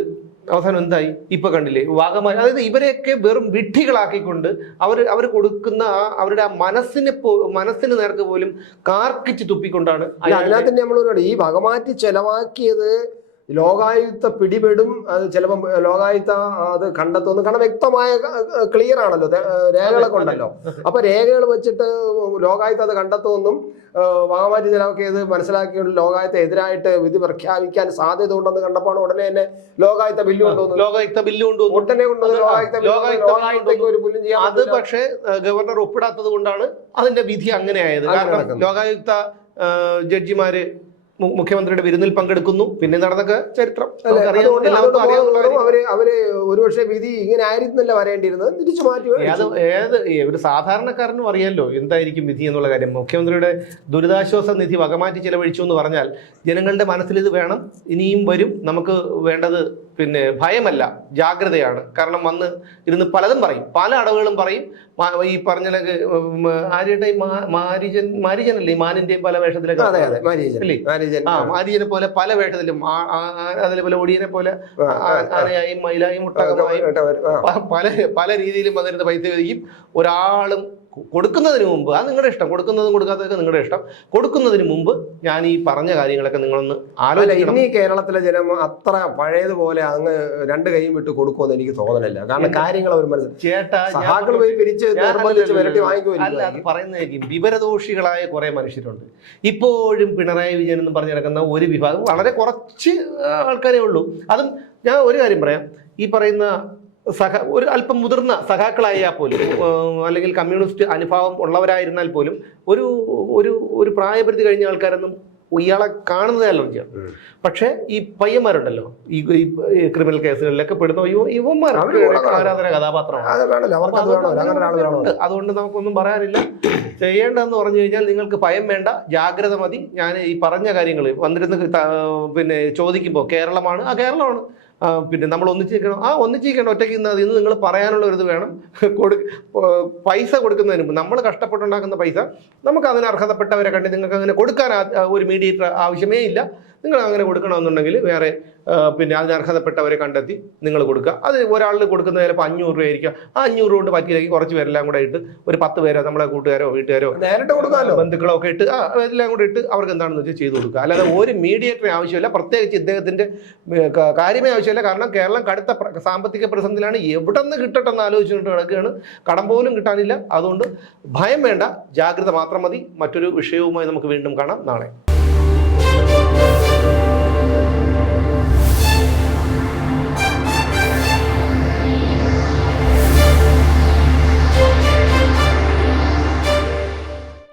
S1: അവസാനം എന്തായി? ഇപ്പൊ കണ്ടില്ലേ വാഗമായി അതായത് ഇവരെയൊക്കെ വെറും വിഡ്ഢികളാക്കിക്കൊണ്ട് അവർ അവർ കൊടുക്കുന്ന ആ അവരുടെ ആ മനസ്സിനെ പോ- മനസ്സിന് നേർക്ക് പോലും കാർക്കിച്ച് തുപ്പിക്കൊണ്ടാണ്
S2: അതിനകത്ത് തന്നെ നമ്മൾ ഈ വകമാറ്റി ചെലവാക്കിയത് ലോകായുക്ത പിടിപെടും. അത് ചിലപ്പം ലോകായുക്ത അത് കണ്ടെത്തുന്നു കാരണം വ്യക്തമായ ക്ലിയർ ആണല്ലോ. രേഖകളൊക്കെ ഉണ്ടല്ലോ. അപ്പൊ രേഖകൾ വെച്ചിട്ട് ലോകായുക്ത അത് കണ്ടെത്തുമെന്നും വാഗമാറ്റി ചിലവൊക്കെ ഇത് മനസ്സിലാക്കിക്കൊണ്ട് ലോകായുക്ത എതിരായിട്ട് വിധി പ്രഖ്യാപിക്കാൻ സാധ്യത ഉണ്ടെന്ന് കണ്ടപ്പോൾ ഉടനെ തന്നെ ലോകായുക്ത ബില്ല് കൊണ്ടുവന്നു
S1: ലോകായുക്ത ബില്ല് കൊണ്ടുവന്നു.
S2: ഉടനെ കൊണ്ടുവന്നു. ലോകായുക്തയ്ക്ക് ഒരു പുല്ലും ചെയ്യാൻ
S1: അത് പക്ഷേ ഗവർണർ ഒപ്പിടാത്തത് കൊണ്ടാണ് അതിന്റെ വിധി അങ്ങനെ ആയത് കാരണം. ലോകായുക്ത ജഡ്ജിമാര് മുഖ്യമന്ത്രിയുടെ വിരുന്നിൽ പങ്കെടുക്കുന്നു. പിന്നെ നടന്നൊക്കെ ചരിത്രം.
S2: അവർ അവർ ഒരുപക്ഷെ വിധി ഇങ്ങനെ ആയിരുന്നല്ല വരേണ്ടിയിരുന്നത്. തിരിച്ചു മാറ്റി
S1: ഏത് ഏത് ഒരു സാധാരണക്കാരനും അറിയാമല്ലോ എന്തായിരിക്കും വിധി എന്നുള്ള കാര്യം. മുഖ്യമന്ത്രിയുടെ ദുരിതാശ്വാസ നിധി വകമാറ്റി ചെലവഴിച്ചു എന്ന് പറഞ്ഞാൽ ജനങ്ങളുടെ മനസ്സിൽ ഇത് വേണം ഇനിയും വരും നമുക്ക് വേണ്ടത് പിന്നെ ഭയമല്ല ജാഗ്രതയാണ്. കാരണം വന്ന് ഇരുന്ന് പലതും പറയും. പല അടവുകളും പറയും. ഈ പറഞ്ഞ ആര്യയുടെ മാരിജൻ മാരിജനല്ലേ? ഈ മാനിന്റെ പല വേഷത്തിലൊക്കെ? ആ മാരിജനെ പോലെ പല വേഷത്തിലും അതേപോലെ ഒടിയനെ പോലെ ആനയായും മയിലായും മുട്ടകമായും പല പല രീതിയിലും വന്നിരുന്ന പൈസ വിധിക്കും ഒരാളും കൊടുക്കുന്നതിന് മുമ്പ് അത് നിങ്ങളുടെ ഇഷ്ടം കൊടുക്കുന്നതും കൊടുക്കാത്തതൊക്കെ നിങ്ങളുടെ ഇഷ്ടം കൊടുക്കുന്നതിന് മുമ്പ് ഞാൻ ഈ പറഞ്ഞ കാര്യങ്ങളൊക്കെ നിങ്ങളൊന്ന് ആലോചിക്കണം.
S2: ഇനി കേരളത്തിലെ ജനം അത്ര പഴയതുപോലെ അങ്ങ് രണ്ട് കൈയും വിട്ട് കൊടുക്കുമെന്ന് എനിക്ക് തോന്നണില്ല കാരണം കാര്യങ്ങൾ അവർ മനസ്സിലാക്കി
S1: പറയുന്നതായിരിക്കും. വിവരദോഷികളായ കുറെ മനുഷ്യരുണ്ട്. ഇപ്പോഴും പിണറായി വിജയൻ എന്ന് പറഞ്ഞു നടക്കുന്ന ഒരു വിഭാഗം വളരെ കുറച്ച് ആൾക്കാരേ ഉള്ളൂ. അതും ഞാൻ ഒരു കാര്യം പറയാം. ഈ പറയുന്ന സഹ ഒരു അല്പം മുതിർന്ന സഖാക്കളായാൽ പോലും അല്ലെങ്കിൽ കമ്മ്യൂണിസ്റ്റ് അനുഭാവം ഉള്ളവരായിരുന്നാൽ പോലും ഒരു ഒരു ഒരു പ്രായപരിധി കഴിഞ്ഞ ആൾക്കാരൊന്നും ഇയാളെ കാണുന്നത് അലർജിയാണ്. പക്ഷേ ഈ പയ്യന്മാരുണ്ടല്ലോ ഈ ക്രിമിനൽ കേസുകളിലൊക്കെ പെടുന്ന
S2: കൂടെ
S1: ആരാധന കഥാപാത്രമാണ് അതുകൊണ്ട് നമുക്കൊന്നും പറയാനില്ല. ചെയ്യേണ്ടതെന്ന് പറഞ്ഞു കഴിഞ്ഞാൽ നിങ്ങൾക്ക് ഭയം വേണ്ട ജാഗ്രത മതി. ഞാൻ ഈ പറഞ്ഞ കാര്യങ്ങൾ വന്നിരുന്ന് പിന്നെ ചോദിക്കുമ്പോൾ കേരളമാണ് ആ കേരളമാണ്. പിന്നെ നമ്മൾ ഒന്നിച്ചിരിക്കണം. ആ ഒന്നിച്ചിരിക്കണം. ഒറ്റയ്ക്ക് ഇന്ന് ഇന്ന് നിങ്ങൾ പറയാനുള്ള ഒരു ഇത് വേണം. കൊടു പൈസ കൊടുക്കുന്നതിന് മുമ്പ്. നമ്മൾ കഷ്ടപ്പെട്ടുണ്ടാക്കുന്ന പൈസ നമുക്ക് അതിന് അർഹതപ്പെട്ടവരെ കണ്ട് നിങ്ങൾക്ക് അങ്ങനെ കൊടുക്കാൻ ഒരു മീഡിയേറ്റർ ആവശ്യമേ ഇല്ല. നിങ്ങൾ അങ്ങനെ കൊടുക്കണമെന്നുണ്ടെങ്കിൽ വേറെ പിന്നെ അതിന് അർഹതപ്പെട്ടവരെ കണ്ടെത്തി നിങ്ങൾ കൊടുക്കുക. അത് ഒരാളിന് കൊടുക്കുന്നത് ചിലപ്പോൾ അഞ്ഞൂറ് രൂപയായിരിക്കും ആ അഞ്ഞൂറ് കൊണ്ട് പറ്റിയില്ലെങ്കിൽ കുറച്ച് പേരെല്ലാം കൂടെ ഇട്ട് ഒരു പത്ത് പേരോ നമ്മളെ കൂട്ടുകാരോ വീട്ടുകാരോ
S2: നേരിട്ട് കൊടുക്കാമല്ലോ.
S1: ബന്ധുക്കളോ ഒക്കെ ഇട്ട് ആ എല്ലാം കൂടെ ഇട്ട് അവർക്ക് എന്താണെന്ന് വെച്ചാൽ ചെയ്തു കൊടുക്കുക. അല്ലാതെ ഒരു മീഡിയേറ്ററിന് ആവശ്യമില്ല പ്രത്യേകിച്ച് ഇദ്ദേഹത്തിന്റെ കാര്യമേ ആവശ്യമില്ല. കാരണം കേരളം കടുത്ത സാമ്പത്തിക പ്രതിസന്ധിയിലാണ്. എവിടെ നിന്ന് കിട്ടട്ടെ എന്ന് ആലോചിച്ചുകൊണ്ട് കിടക്കുകയാണ് കടം പോലും കിട്ടാനില്ല. അതുകൊണ്ട് ഭയം വേണ്ട. ജാഗ്രത മാത്രം മതി. മറ്റൊരു വിഷയവുമായി നമുക്ക് വീണ്ടും കാണാം. നാളെ.